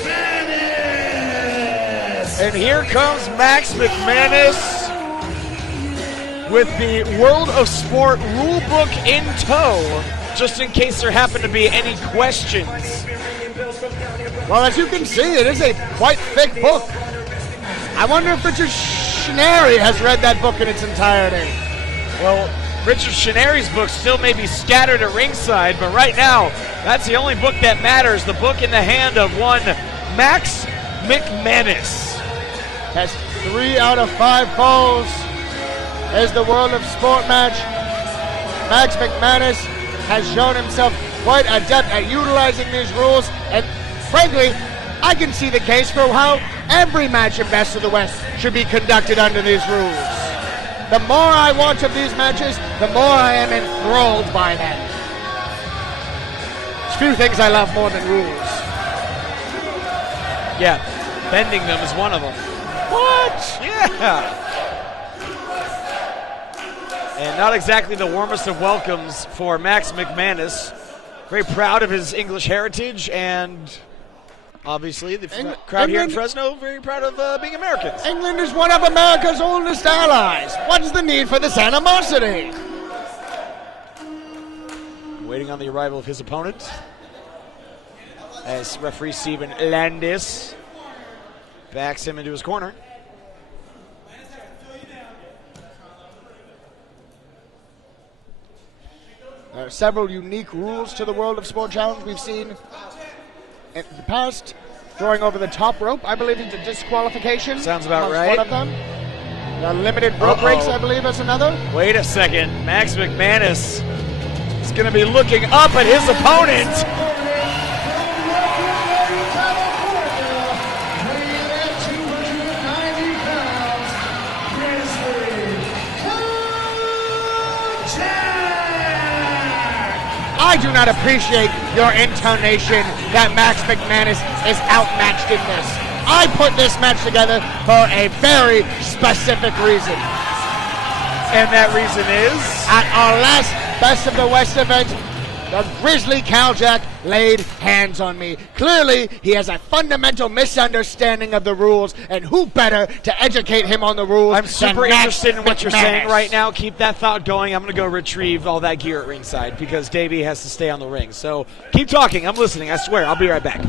McManus. And here comes Max McManus with the World of Sport rulebook in tow, just in case there happen to be any questions. Well, as you can see, it is a quite thick book. I wonder if Richard Shinari has read that book in its entirety. Well, Richard Shinari's books still may be scattered at ringside, but right now, that's the only book that matters. The book in the hand of one Max McManus. Has 3 out of 5 falls. As the World of Sport match, Max McManus has shown himself quite adept at utilizing these rules, and frankly, I can see the case for how every match in Best of the West should be conducted under these rules. The more I watch of these matches, the more I am enthralled by them. There's few things I love more than rules. Yeah, bending them is one of them. What? Yeah. And not exactly the warmest of welcomes for Max McManus. Very proud of his English heritage, and obviously the crowd here in Fresno very proud of being Americans. England is one of America's oldest allies. What's the need for this animosity? Waiting on the arrival of his opponent, as referee Steven Landis backs him into his corner. There are several unique rules to the World of Sport Challenge we've seen in the past. Throwing over the top rope, I believe, is a disqualification. Sounds about Amongst right. one of them. The limited rope breaks, I believe, is another. Wait a second. Max McManus is going to be looking up at his opponent. I do not appreciate your intonation that Max McManus is outmatched in this. I put this match together for a very specific reason. And that reason is? At our last Best of the West event, The Grizzly Kaldrak laid hands on me. Clearly, he has a fundamental misunderstanding of the rules, and who better to educate him on the rules? I'm super than Max interested in what you're saying McManus. right now. Keep that thought going. I'm going to go retrieve all that gear at ringside because Davey has to stay on the ring. So keep talking. I'm listening. I swear. I'll be right back.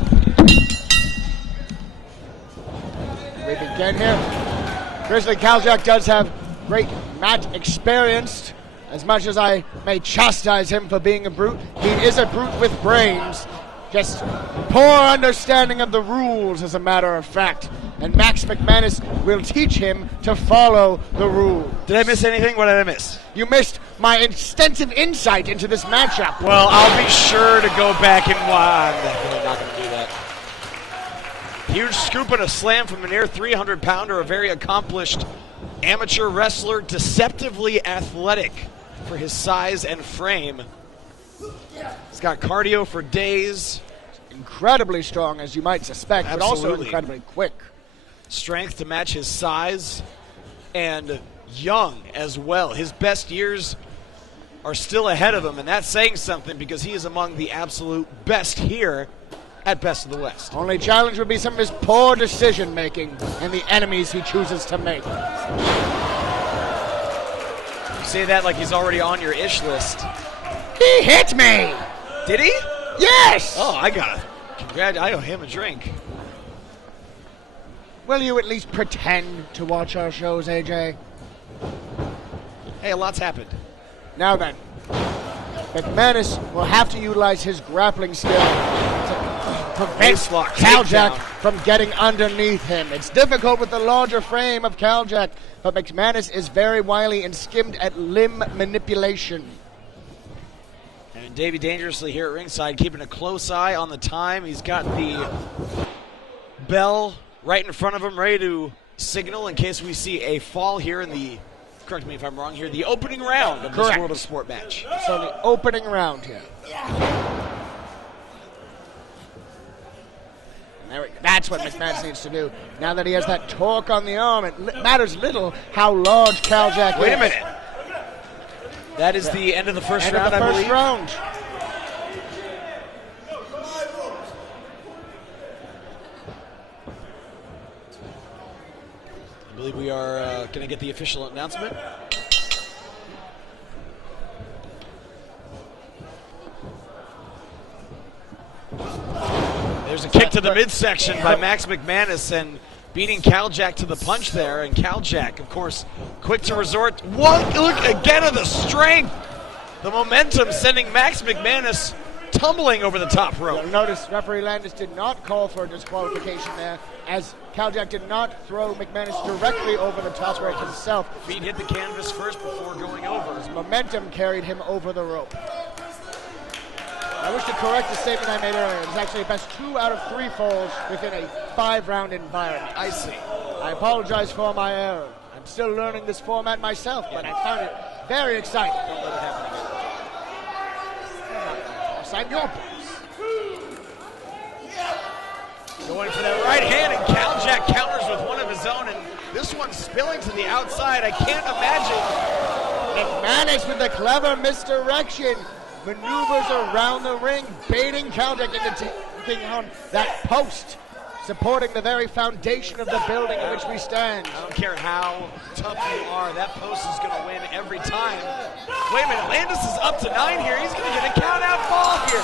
We begin here. Grizzly Kaldrak does have great mat experience. As much as I may chastise him for being a brute, he is a brute with brains. Just poor understanding of the rules, as a matter of fact. And Max McManus will teach him to follow the rules. Did I miss anything? What did I miss? You missed my extensive insight into this matchup. Well, I'll be sure to go back and watch. I'm definitely not going to do that. Huge scoop and a slam from a near 300-pounder, a very accomplished amateur wrestler, deceptively athletic for his size and frame. He's got cardio for days. Incredibly strong, as you might suspect, but also Absolutely. incredibly quick. Strength to match his size, and young as well. His best years are still ahead of him, and that's saying something because he is among the absolute best here at Best of the West. Only challenge would be some of his poor decision-making and the enemies he chooses to make. You say that like he's already on your ish list. He hit me! Did he? Yes! Oh, I got it. I owe him a drink. Will you at least pretend to watch our shows, AJ? Hey, a lot's happened. Now then, McManus will have to utilize his grappling skill to prevent Ace lock, Kaldrak takedown. from getting underneath him. It's difficult with the larger frame of Kaldrak, but McManus is very wily and skimmed at limb manipulation. And Davey dangerously here at ringside, keeping a close eye on the time. He's got the bell right in front of him, ready to signal in case we see a fall here in the, correct me if I'm wrong here, the opening round of this Correct. World of Sport match. So the opening round here. And there we go. That's what McManus needs to do. Now that he has that torque on the arm, it matters little how large Kaldrak is. Wait a minute. That is the end of the first End round, of the I first believe. round. I believe we are going to get the official announcement. There's a kick to the midsection by Max McManus and beating Kaldrak to the punch there. And Kaldrak, of course, quick to resort. Look again at the strength. The momentum sending Max McManus tumbling over the top rope. You'll notice referee Landis did not call for a disqualification there, as Kaldrak did not throw McManus directly over the top rope himself. Feet hit the canvas first before going over. His momentum carried him over the rope. I wish to correct the statement I made earlier. It's actually best 2 out of 3 falls within a 5-round environment. I see. I apologize for my error. I'm still learning this format myself, but I found it very exciting. Don't let it happen again. I'm your boss. Going for that right hand, and Kaldrak counters with one of his own, and this one spilling to the outside. I can't imagine. McManus with the clever misdirection maneuvers around the ring, baiting Kaldrak into taking on that post, supporting the very foundation of the building in which we stand. I don't care how tough you are, that post is going to win every time. Wait a minute, Landis is up to 9 here. He's going to get a count-out fall here.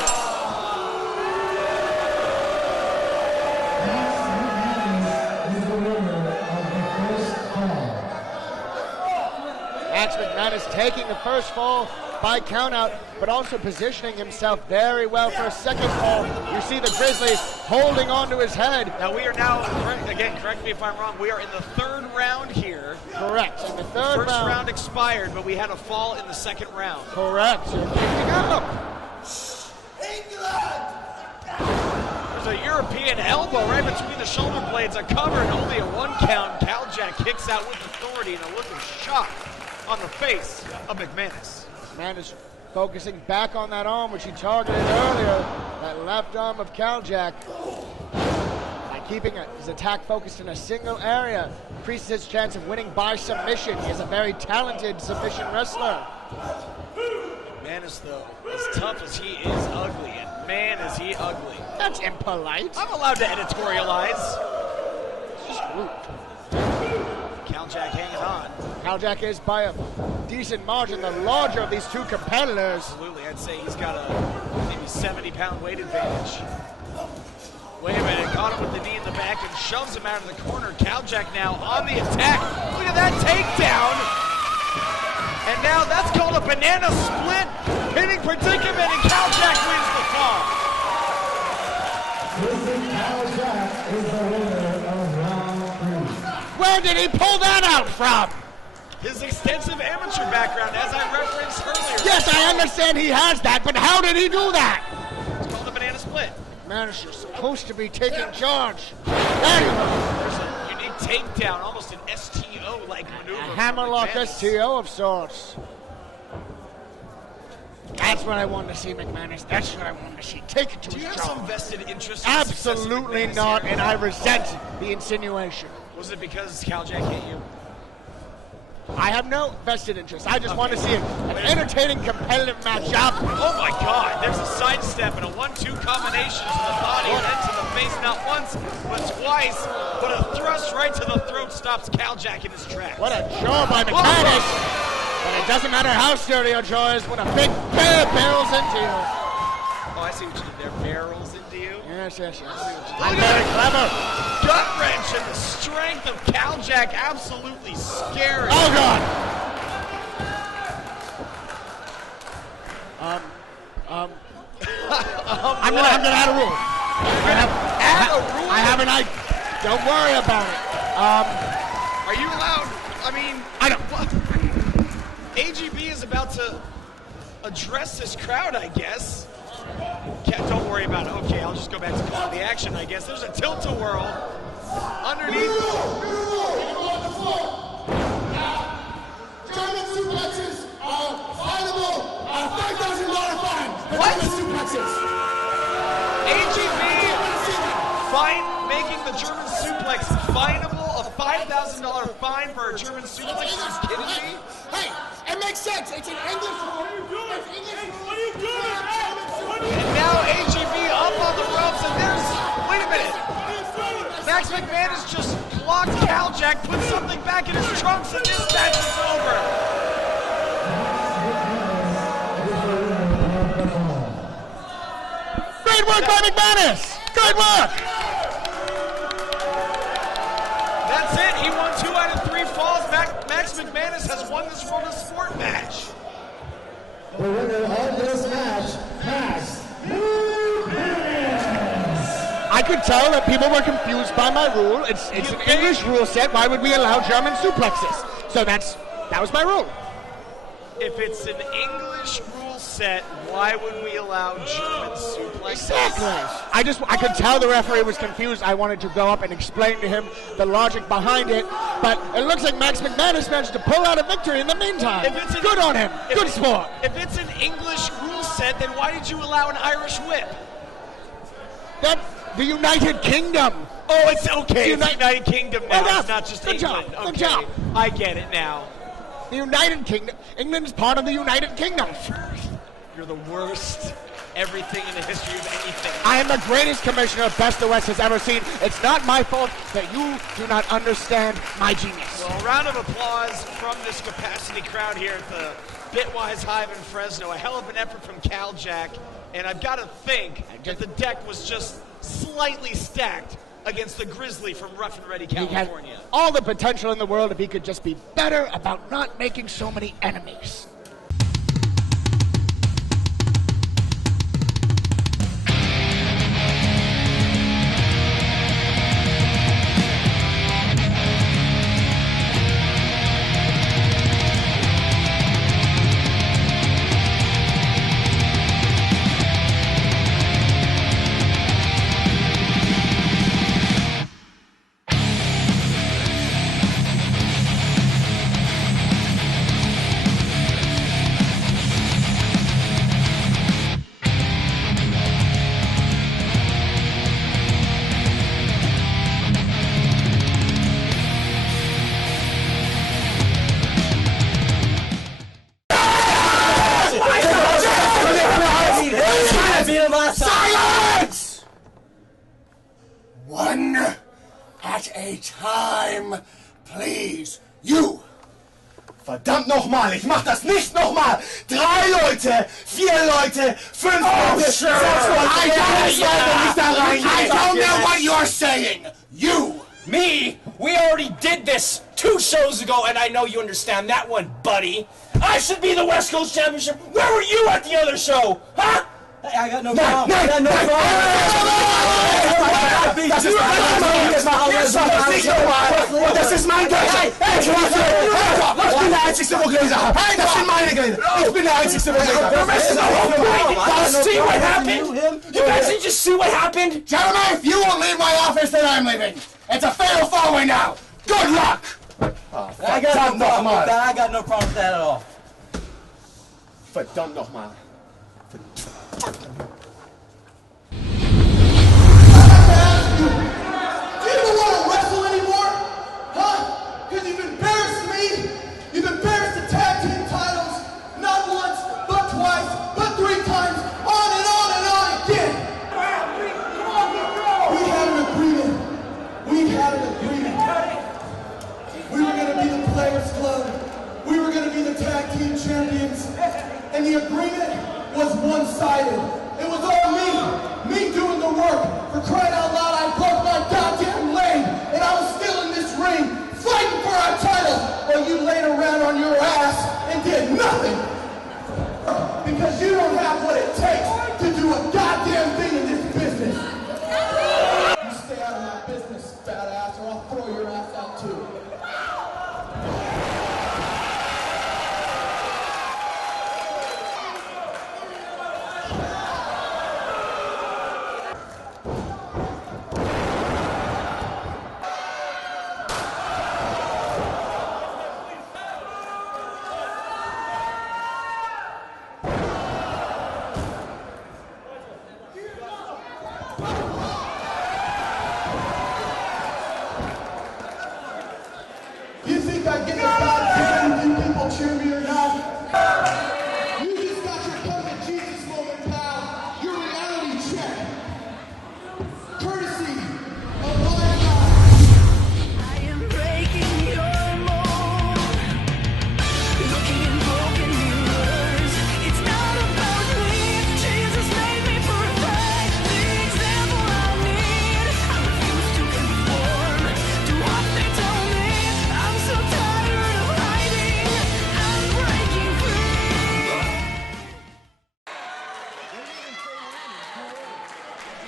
Max McManus taking the first fall by countout, but also positioning himself very well for a second fall. You see the Grizzly holding on to his head. Now we are now, again, correct me if I'm wrong, we are in the 3rd round here. Correct. In the third First round. round expired, but we had a fall in the 2nd round. Correct. You're picking up. There's a European elbow right between the shoulder blades, a cover, and only a 1 count. Kaldrak kicks out with authority and a look of shock on the face of McManus. McManus focusing back on that arm, which he targeted earlier, that left arm of Kaldrak. By keeping his attack focused in a single area, increases his chance of winning by submission. He is a very talented submission wrestler. McManus, though, as tough as he is ugly, and man, is he ugly. That's impolite. I'm allowed to editorialize. Just rude. Caljak hanging on. Caljak is by a decent margin the larger of these two competitors. Absolutely, I'd say he's got a maybe 70-pound weight advantage. Wait a minute, caught him with the knee in the back and shoves him out of the corner. Caljak now on the attack. Look at that takedown. And now that's called a banana split. Hitting predicament, and Caljak wins the fall. Caljak is the winner of round 3. Where did he pull that out from? His extensive amateur background, as I referenced earlier. Yes, I understand he has that, but how did he do that? It's called a banana split. McManus, you're supposed to be taking charge. There's a unique takedown, almost an STO-like maneuver. A hammerlock STO of sorts. That's what I wanted to see, McManus. That's what I wanted to see. Take it to Do you his have jaw. some vested interest in the success of Absolutely McManus not, here? and I resent the insinuation. Was it because Caljak hit you? I have no vested interest. I just want to see an entertaining, competitive matchup. Oh my God, there's a sidestep and a 1-2 combination to the body and then to the face, not once, but twice. But a thrust right to the throat stops Caljak in his tracks. What a jaw by McManus. But it doesn't matter how sturdy your jaw is when a big bear barrels into you. Oh, I see what you did there. Barrels into you. Yes. I'm very clever. Gut wrench and the strength of Caljak, absolutely scary. Oh God. I'm gonna add a rule. I have an idea. Don't worry about it. Are you allowed? I mean, I don't. AGB is about to address this crowd, I guess. Don't worry about it. Okay, I'll just go back to calling the action, I guess. There's a tilt-a-whirl underneath. German suplexes are finable $5,000 fine. What? German suplexes. AGB making the German suplex finable, a $5,000 fine for a German suplex. Are you kidding me? Hey, it makes sense. It's an English rule. It's English rule. What are you doing? And now AGB up on the ropes, and there's, wait a minute. Max McManus just clocked Caljak, put something back in his trunks, and this match is over. Great work by McManus. Good work. That's it. He won 2 out of 3 falls. Max McManus has won this World of Sport match. The winner of this match, Max McManus. I could tell that people were confused by my rule. It's an English rule set. Why would we allow German suplexes? So that was my rule. If it's an English rule set, why would we allow German suplexes? Exactly. I could tell the referee was confused. I wanted to go up and explain to him the logic behind it, but it looks like Max McManus managed to pull out a victory in the meantime. Good on him. Good sport. If it's an English rule set, then why did you allow an Irish whip? That's the United Kingdom. Oh, it's okay. It's United Kingdom now. Well, it's not just good England. job. Okay. Good job. I get it now. The United Kingdom. England's part of the United Kingdom. You're the worst everything in the history of anything. I am the greatest commissioner Best the West has ever seen. It's not my fault that you do not understand my genius. Well, a round of applause from this capacity crowd here at the Bitwise Hive in Fresno. A hell of an effort from Caljak, and I've got to think that the deck was just slightly stacked against the Grizzly from Rough and Ready, California. He had all the potential in the world if he could just be better about not making so many enemies. one at a time, please. You. Verdammt nochmal, ich mach das nicht nochmal. 3 Leute, 4 Leute, 5 Leute, 6 Leute, I don't know what you're saying. You. Me? We already did this 2 shows ago, and I know you understand that one, buddy. I should be the West Coast Championship. Where were you at the other show? Huh? I got no problem. I got no Das ist mein Geld! Ich bin der Einzige, wo Gläser hat! Das sind meine Gläser! Ich bin der Einzige, wo Gläser hat! See what happened? You guys didn't just see what happened? Gentlemen, if you won't leave my office, then I'm leaving! It's a fatal four-way now! Good luck! I got no problem with that. I got no problem with that at all. Verdammt nochmal. Do you even want to wrestle anymore? Huh? Because you've embarrassed me. You've embarrassed the tag team titles. Not once, but twice, but 3 times. On and on and on again. We had an agreement. We had an agreement. We were going to be the Players Club. We were going to be the tag team champions. And the agreement was one-sided. It was all me doing the work. For crying out loud, I broke my goddamn leg, and I was still in this ring, fighting for our title, while you laid around on your ass and did nothing. Because you don't have what it takes to do a goddamn thing in this business. You stay out of my business, fat ass, or I'll throw your ass out too. You think I give a goddamn if you people cheer me or not? You just got your come to Jesus moment, pal. Your reality check. Courtesy of Lion I am breaking your mold, looking in broken mirrors. It's not about me. Jesus made me perfect, the example I need. I refuse to conform to what they tell me. I'm so tired of hiding. I'm breaking free.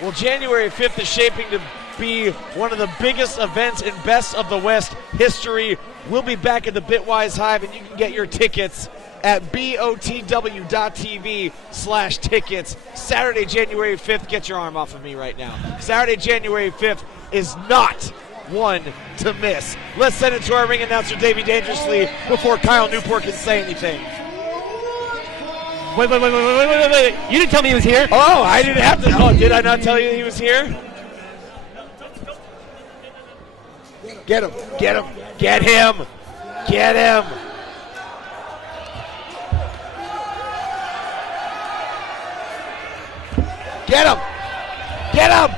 Well, January 5th is shaping to be one of the biggest events in Best of the West history. We'll be back at the Bitwise Hive, and you can get your tickets at botw.tv/tickets. Saturday, January 5th. Get your arm off of me right now. Saturday, January 5th is not one to miss. Let's send it to our ring announcer, Davey Dangerously, before Kyle Newport can say anything. Wait. You didn't tell me he was here. Oh, I didn't have to. Oh, did I not tell you he was here? Get him. Get him. Get him. Get him. Get him. Get him.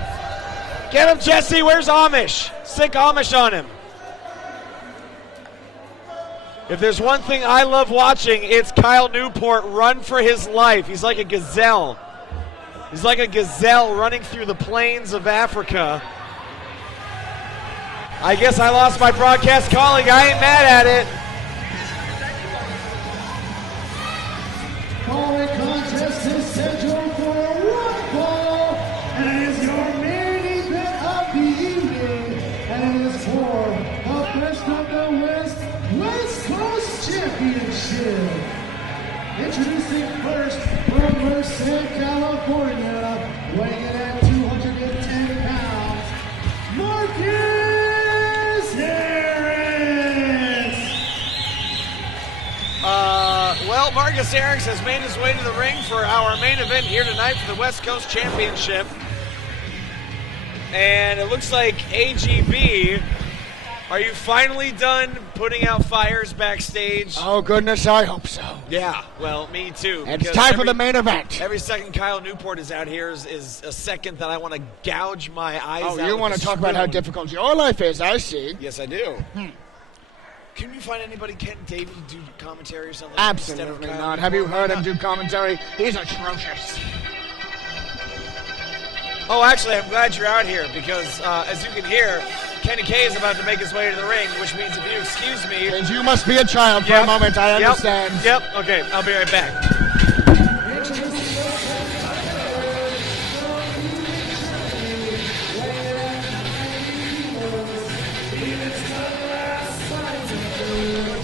Get him, Jesse. Where's Amish? Sick Amish on him. If there's one thing I love watching, it's Kyle Newport run for his life. He's like a gazelle. He's like a gazelle running through the plains of Africa. I guess I lost my broadcast colleague. I ain't mad at it. Calling contest is scheduled for one fall, and it is your main event of the evening, and it is for the Best of the West Coast Championship. Introducing first from Merced, California, weighing in at 210 pounds, Marcus Harris. Well, Marcus Harris has made his way to the ring for our main event here tonight for the West Coast Championship. And it looks like AGB Are you finally done putting out fires backstage? Oh, goodness, I hope so. Yeah, well, me too. It's because time for the main event. Every second Kyle Newport is out here is a second that I want to gouge my eyes out. Oh, you with want a to talk about how spoon. difficult your life is, I see. Yes, I do. Can you find anybody, Kent Davey, to do commentary or something? Absolutely instead of Kyle not. Have you Newport? heard him do commentary? He's atrocious. Oh, actually, I'm glad you're out here because, as you can hear, Kenny K is about to make his way to the ring, which means if you excuse me... And you must be a child for a moment, I understand. Yep, okay, I'll be right back.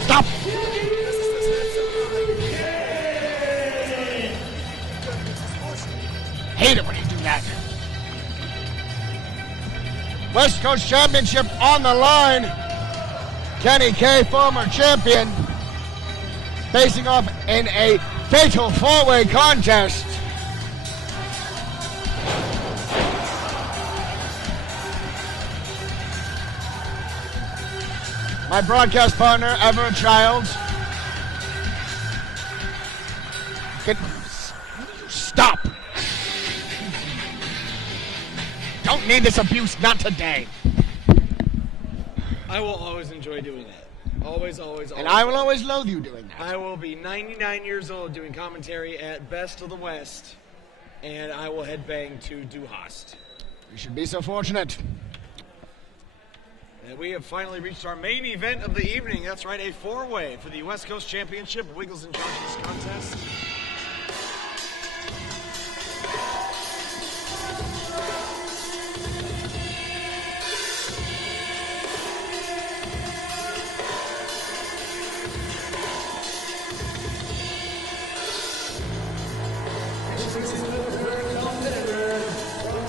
Stop! Hate it when you do that. West Coast Championship on the line. Kenny K, former champion, facing off in a fatal four-way contest. My broadcast partner, Everett Childs. Stop! Don't need this abuse, not today. I will always enjoy doing that. Always, always, always. And I will always loathe you doing that. I will be 99 years old doing commentary at Best of the West, and I will headbang to Du Hast. You should be so fortunate. And we have finally reached our main event of the evening. That's right, a four-way for the West Coast Championship. Wiggles in charge of this contest.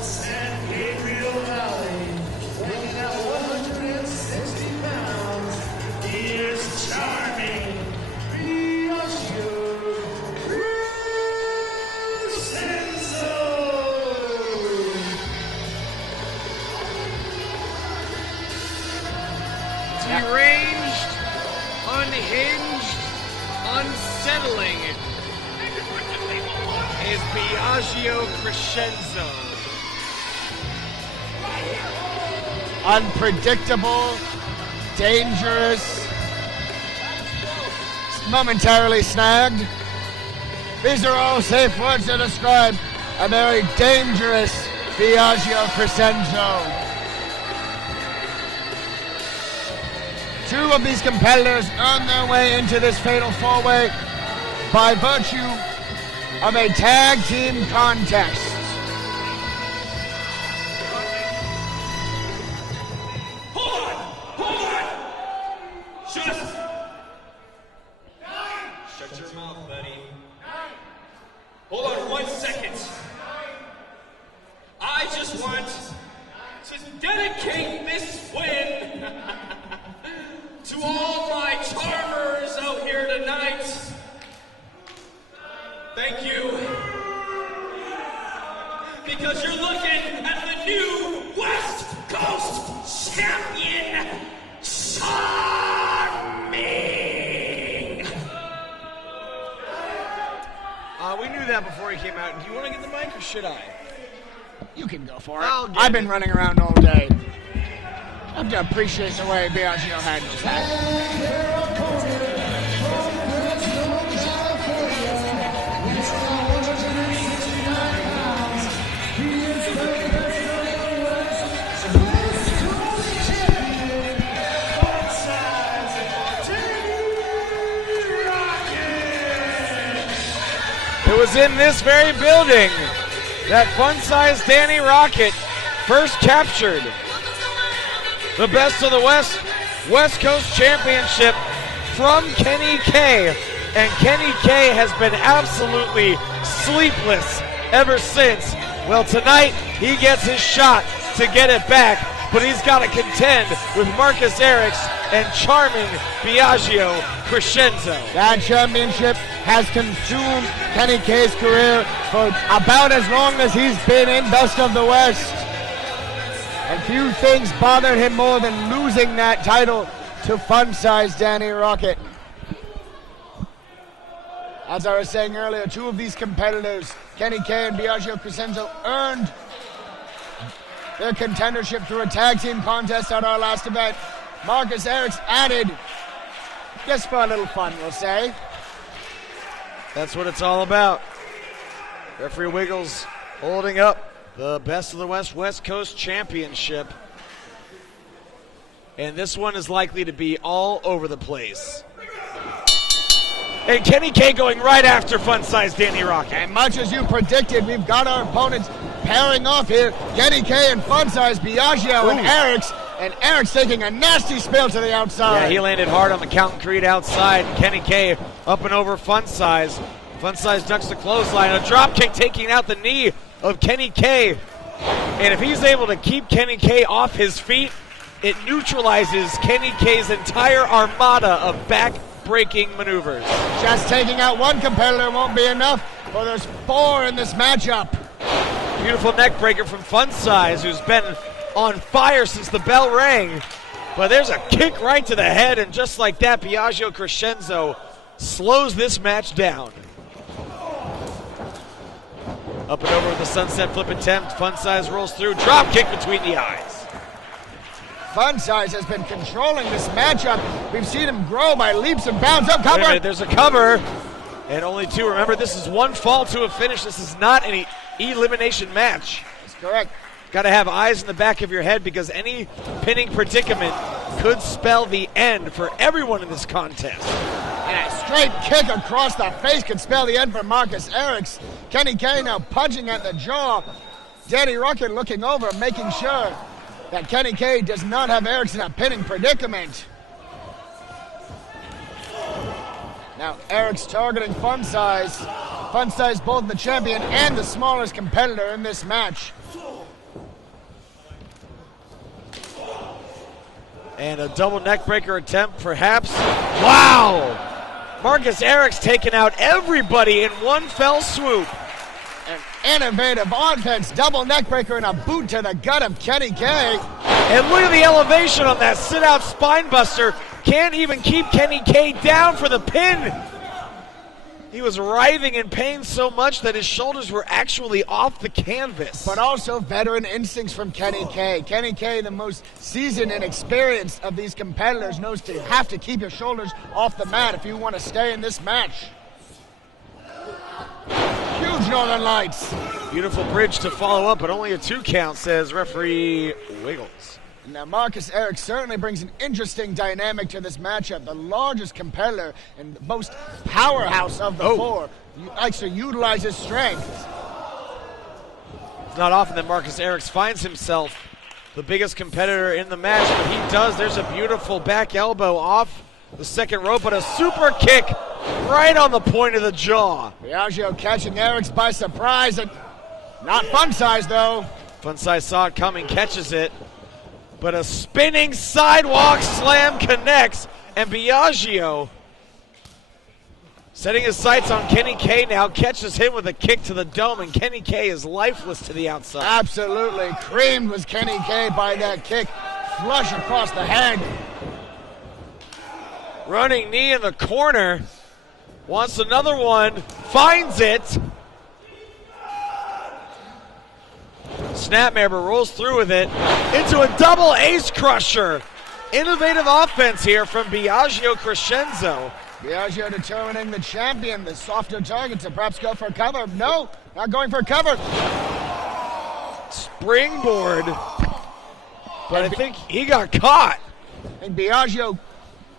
San Gabriel Valley, weighing out 160 pounds, he is charming. Deranged, unhinged, unsettling is Biagio Crescenzo. Unpredictable, dangerous, momentarily snagged. These are all safe words to describe a very dangerous Biagio Crescenzo. Two of these competitors earn their way into this fatal four-way by virtue of a tag team contest. Shut your mouth, buddy. Hold on 1 second. I just want to dedicate this win to all my charmers out here tonight. Thank you. Because you're looking at the new West Coast Champion, Charming. We knew that before he came out. Do you want to get the mic or should I? You can go for it. I'll get I've been it. running around all day. I have to appreciate the way Biagio handles that. It was in this very building that fun-sized Danny Rocket first captured the Best of the West West Coast Championship from Kenny K. And Kenny K has been absolutely sleepless ever since. Well, tonight he gets his shot to get it back, but he's got to contend with Marcus Erics and charming Biagio Crescenzo. That championship has consumed Kenny K's career for about as long as he's been in Best of the West. And few things bothered him more than losing that title to Fun Size Danny Rocket. As I was saying earlier, two of these competitors, Kenny K and Biagio Crescenzo, earned their contendership through a tag team contest at our last event. Marcus Erics added, just for a little fun, we'll say. That's what it's all about. Referee Wiggles holding up the Best of the West West Coast Championship. And this one is likely to be all over the place. And Kenny K going right after Fun Size Danny Rocket. And much as you predicted, we've got our opponents pairing off here. Kenny K and Fun Size, Biagio and Erics. And Eric's taking a nasty spill to the outside. Yeah, he landed hard on the Count and Creed outside. Kenny K up and over Fun Size. Fun Size ducks the clothesline. A drop kick taking out the knee of Kenny K. And if he's able to keep Kenny K off his feet, it neutralizes Kenny K's entire armada of back-breaking maneuvers. Just taking out one competitor won't be enough, for there's 4 in this matchup. Beautiful neck breaker from Fun Size, who's been on fire since the bell rang. But there's a kick right to the head, and just like that, Biagio Crescenzo slows this match down. Up and over with the sunset flip attempt. Fun Size rolls through. Drop kick between the eyes. Fun Size has been controlling this matchup. We've seen him grow by leaps and bounds. Up cover. Wait a minute, there's a cover. And only 2. Remember, this is one fall to a finish. This is not an elimination match. That's correct. Got to have eyes in the back of your head, because any pinning predicament could spell the end for everyone in this contest. And a straight kick across the face could spell the end for Marcus Erics. Kenny K now punching at the jaw. Danny Rocket looking over, making sure that Kenny K does not have Erics in a pinning predicament. Now Erics targeting Fun Size. Fun Size both the champion and the smallest competitor in this match. And a double neck breaker attempt, perhaps. Wow! Marcus Erics taking out everybody in one fell swoop. An innovative offense, double neck breaker and a boot to the gut of Kenny K. And look at the elevation on that sit-out spine buster. Can't even keep Kenny K down for the pin. He was writhing in pain so much that his shoulders were actually off the canvas. But also veteran instincts from Kenny K. Kenny K, the most seasoned and experienced of these competitors, knows to have to keep your shoulders off the mat if you want to stay in this match. Huge Northern Lights. Beautiful bridge to follow up, but only a 2 count, says referee Wiggles. Now Marcus Erics certainly brings an interesting dynamic to this matchup. The largest competitor and the most powerhouse of the 4 likes to utilize his strength. It's not often that Marcus Erics finds himself the biggest competitor in the match, but he does. There's a beautiful back elbow off the second rope, but a super kick right on the point of the jaw. Biagio catching Erics by surprise, and not Fun Size though. Fun Size saw it coming, catches it. But a spinning sidewalk slam connects, and Biagio, setting his sights on Kenny K now, catches him with a kick to the dome, and Kenny K is lifeless to the outside. Absolutely. Creamed was Kenny K by that kick. Flush across the head. Running knee in the corner. Wants another one. Finds it. Snapmare rolls through with it into a double ace crusher. Innovative offense here from Biagio Crescenzo. Biagio determining the champion, the softer target to perhaps go for cover. No, not going for cover. Springboard. But I think he got caught. And Biagio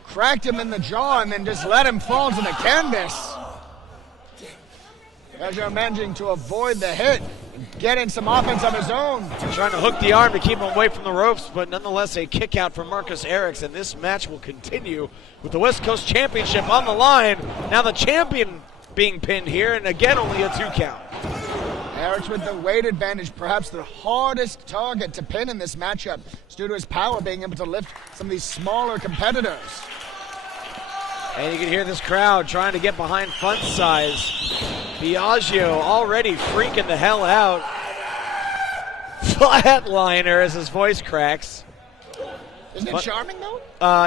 cracked him in the jaw and then just let him fall to the canvas. Biagio managing to avoid the hit. Getting some offense of his own. Trying to hook the arm to keep him away from the ropes, but nonetheless a kick out from Marcus Erics, and this match will continue with the West Coast Championship on the line. Now the champion being pinned here, and again only a 2 count. Erics with the weight advantage, perhaps the hardest target to pin in this matchup. It's due to his power being able to lift some of these smaller competitors. And you can hear this crowd trying to get behind Fun Size. Biagio already freaking the hell out. flatliner as his voice cracks. Isn't it charming, though?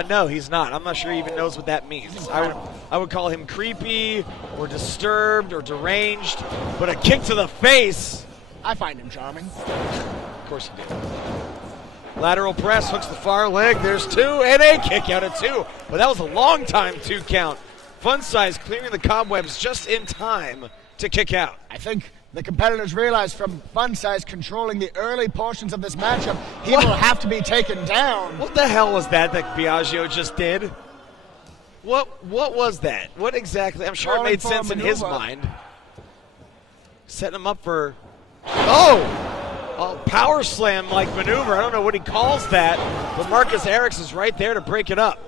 No, he's not. I'm not sure he even knows what that means. I would call him creepy or disturbed or deranged, but a kick to the face. I find him charming. Of course you do. Lateral press, hooks the far leg. There's 2, and a kick out at 2. But that was a long time 2 count. Fun Size clearing the cobwebs just in time to kick out. I think the competitors realize from Fun Size controlling the early portions of this matchup, he will have to be taken down. What the hell was that Biagio just did? What was that? What exactly? I'm sure it made sense in his mind. Setting him up for... Oh, power slam like maneuver. I don't know what he calls that, but Marcus Erics is right there to break it up.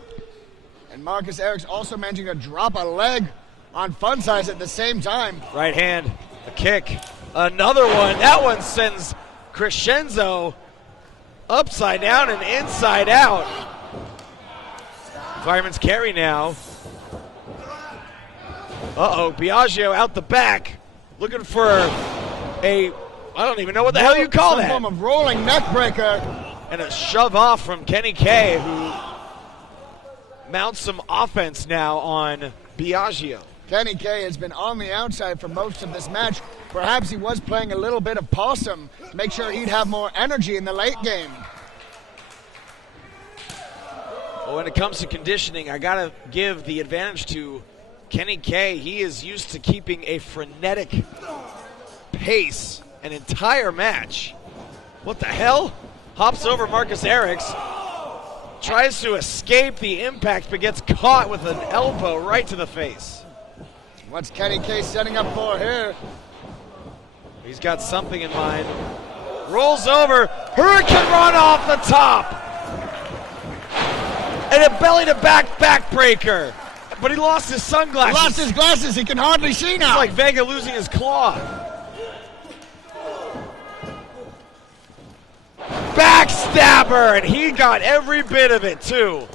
And Marcus Erics also managing to drop a leg on Fun Size at the same time. Right hand, a kick, another one. That one sends Crescenzo upside down and inside out. Fireman's carry now. Biagio out the back, looking for I don't even know what the hell you call that. Some form of rolling neck breaker. And a shove off from Kenny K, who mounts some offense now on Biagio. Kenny K has been on the outside for most of this match. Perhaps he was playing a little bit of possum to make sure he'd have more energy in the late game. Well, when it comes to conditioning, I got to give the advantage to Kenny K. He is used to keeping a frenetic pace an entire match. What the hell? Hops over Marcus Erics. Tries to escape the impact, but gets caught with an elbow right to the face. What's Kenny K setting up for here? He's got something in mind. Rolls over. Hurricane run off the top. And a belly-to-back backbreaker. But he lost his sunglasses. He lost his glasses. He can hardly see now. It's like Vega losing his claw. Backstabber, and he got every bit of it, too.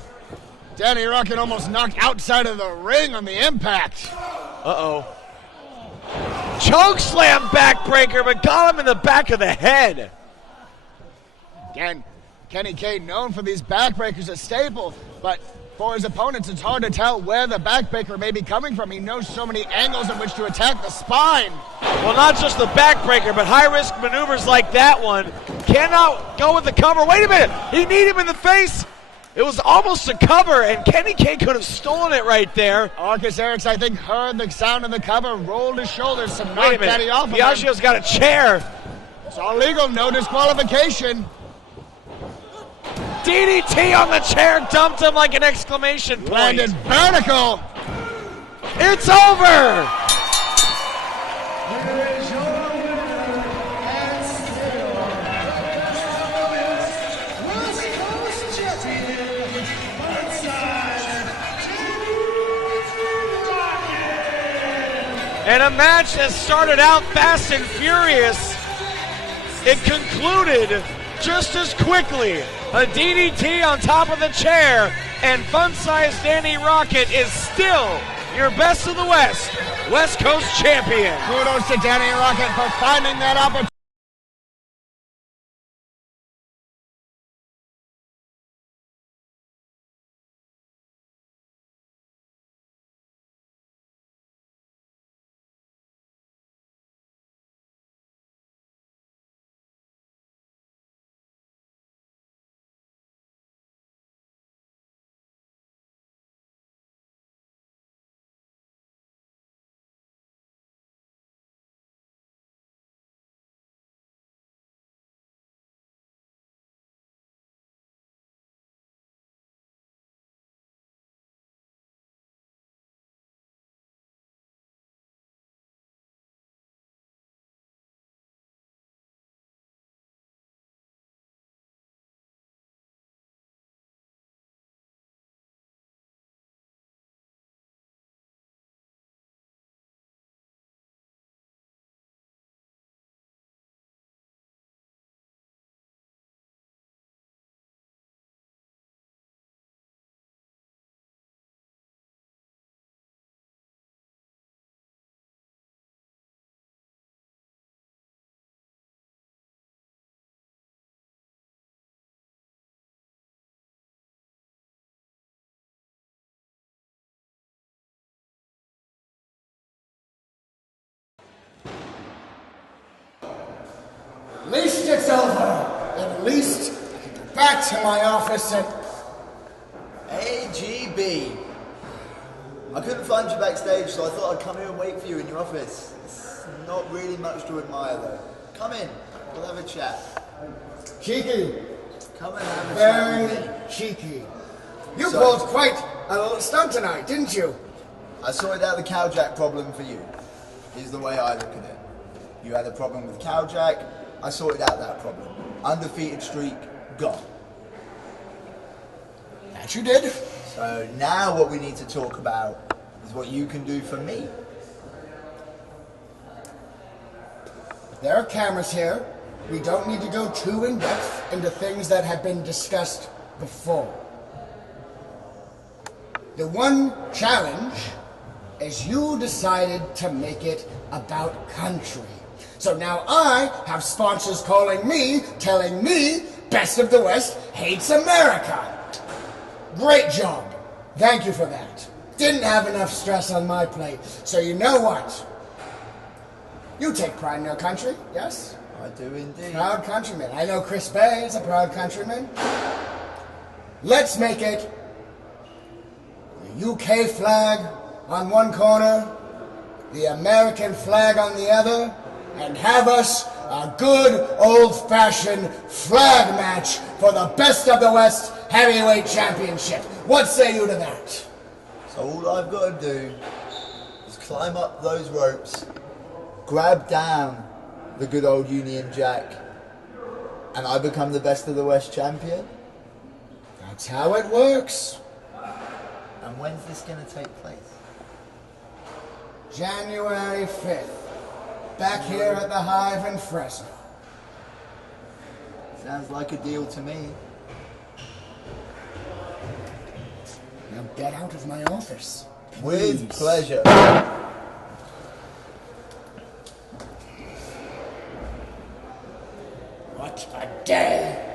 Danny Rocket almost knocked outside of the ring on the impact. Choke slam backbreaker, but got him in the back of the head. Again, Kenny K known for these backbreakers a staple, but for his opponents, it's hard to tell where the backbreaker may be coming from. He knows so many angles in which to attack the spine. Well, not just the backbreaker, but high-risk maneuvers like that one. Cannot go with the cover. Wait a minute. He kneed him in the face. It was almost a cover, and Kenny K could have stolen it right there. Marcus Erics, I think, heard the sound of the cover, rolled his shoulders, some knocked Danny off of him. Biagio's got a chair. It's all legal, no disqualification. DDT on the chair, dumped him like an exclamation point. Landed vertical. It's over. And a match that started out fast and furious, it concluded just as quickly. A DDT on top of the chair, and Fun Size Danny Rocket is still your best of the West Coast champion. Kudos to Danny Rocket for finding that opportunity. At least it's over. At least I can go back to my office and... AGB. I couldn't find you backstage, so I thought I'd come here and wait for you in your office. It's not really much to admire, though. Come in. We'll have a chat. Cheeky. Come and have a Very chat with me. cheeky. You So- pulled quite a little stunt tonight, didn't you? I sorted out the Cowjack problem for you. Is the way I look at it. You had a problem with Cowjack, I sorted out that problem. Undefeated streak, gone. That you did. So now what we need to talk about is what you can do for me. There are cameras here. We don't need to go too in depth into things that have been discussed before. The one challenge is you decided to make it about country. So now I have sponsors calling me, telling me Best of the West hates America. Great job. Thank you for that. Didn't have enough stress on my plate. So you know what? You take pride in your country, yes? I do indeed. Proud countryman. I know Chris Bay is a proud countryman. Let's make it the UK flag on one corner, the American flag on the other, and have us a good old-fashioned flag match for the Best of the West Heavyweight Championship. What say you to that? So all I've got to do is climb up those ropes, grab down the good old Union Jack, and I become the Best of the West champion? That's how it works. And when's this going to take place? January 5th. Back here at the Hive in Fresno. Sounds like a deal to me. Now get out of my office. With pleasure. What a day!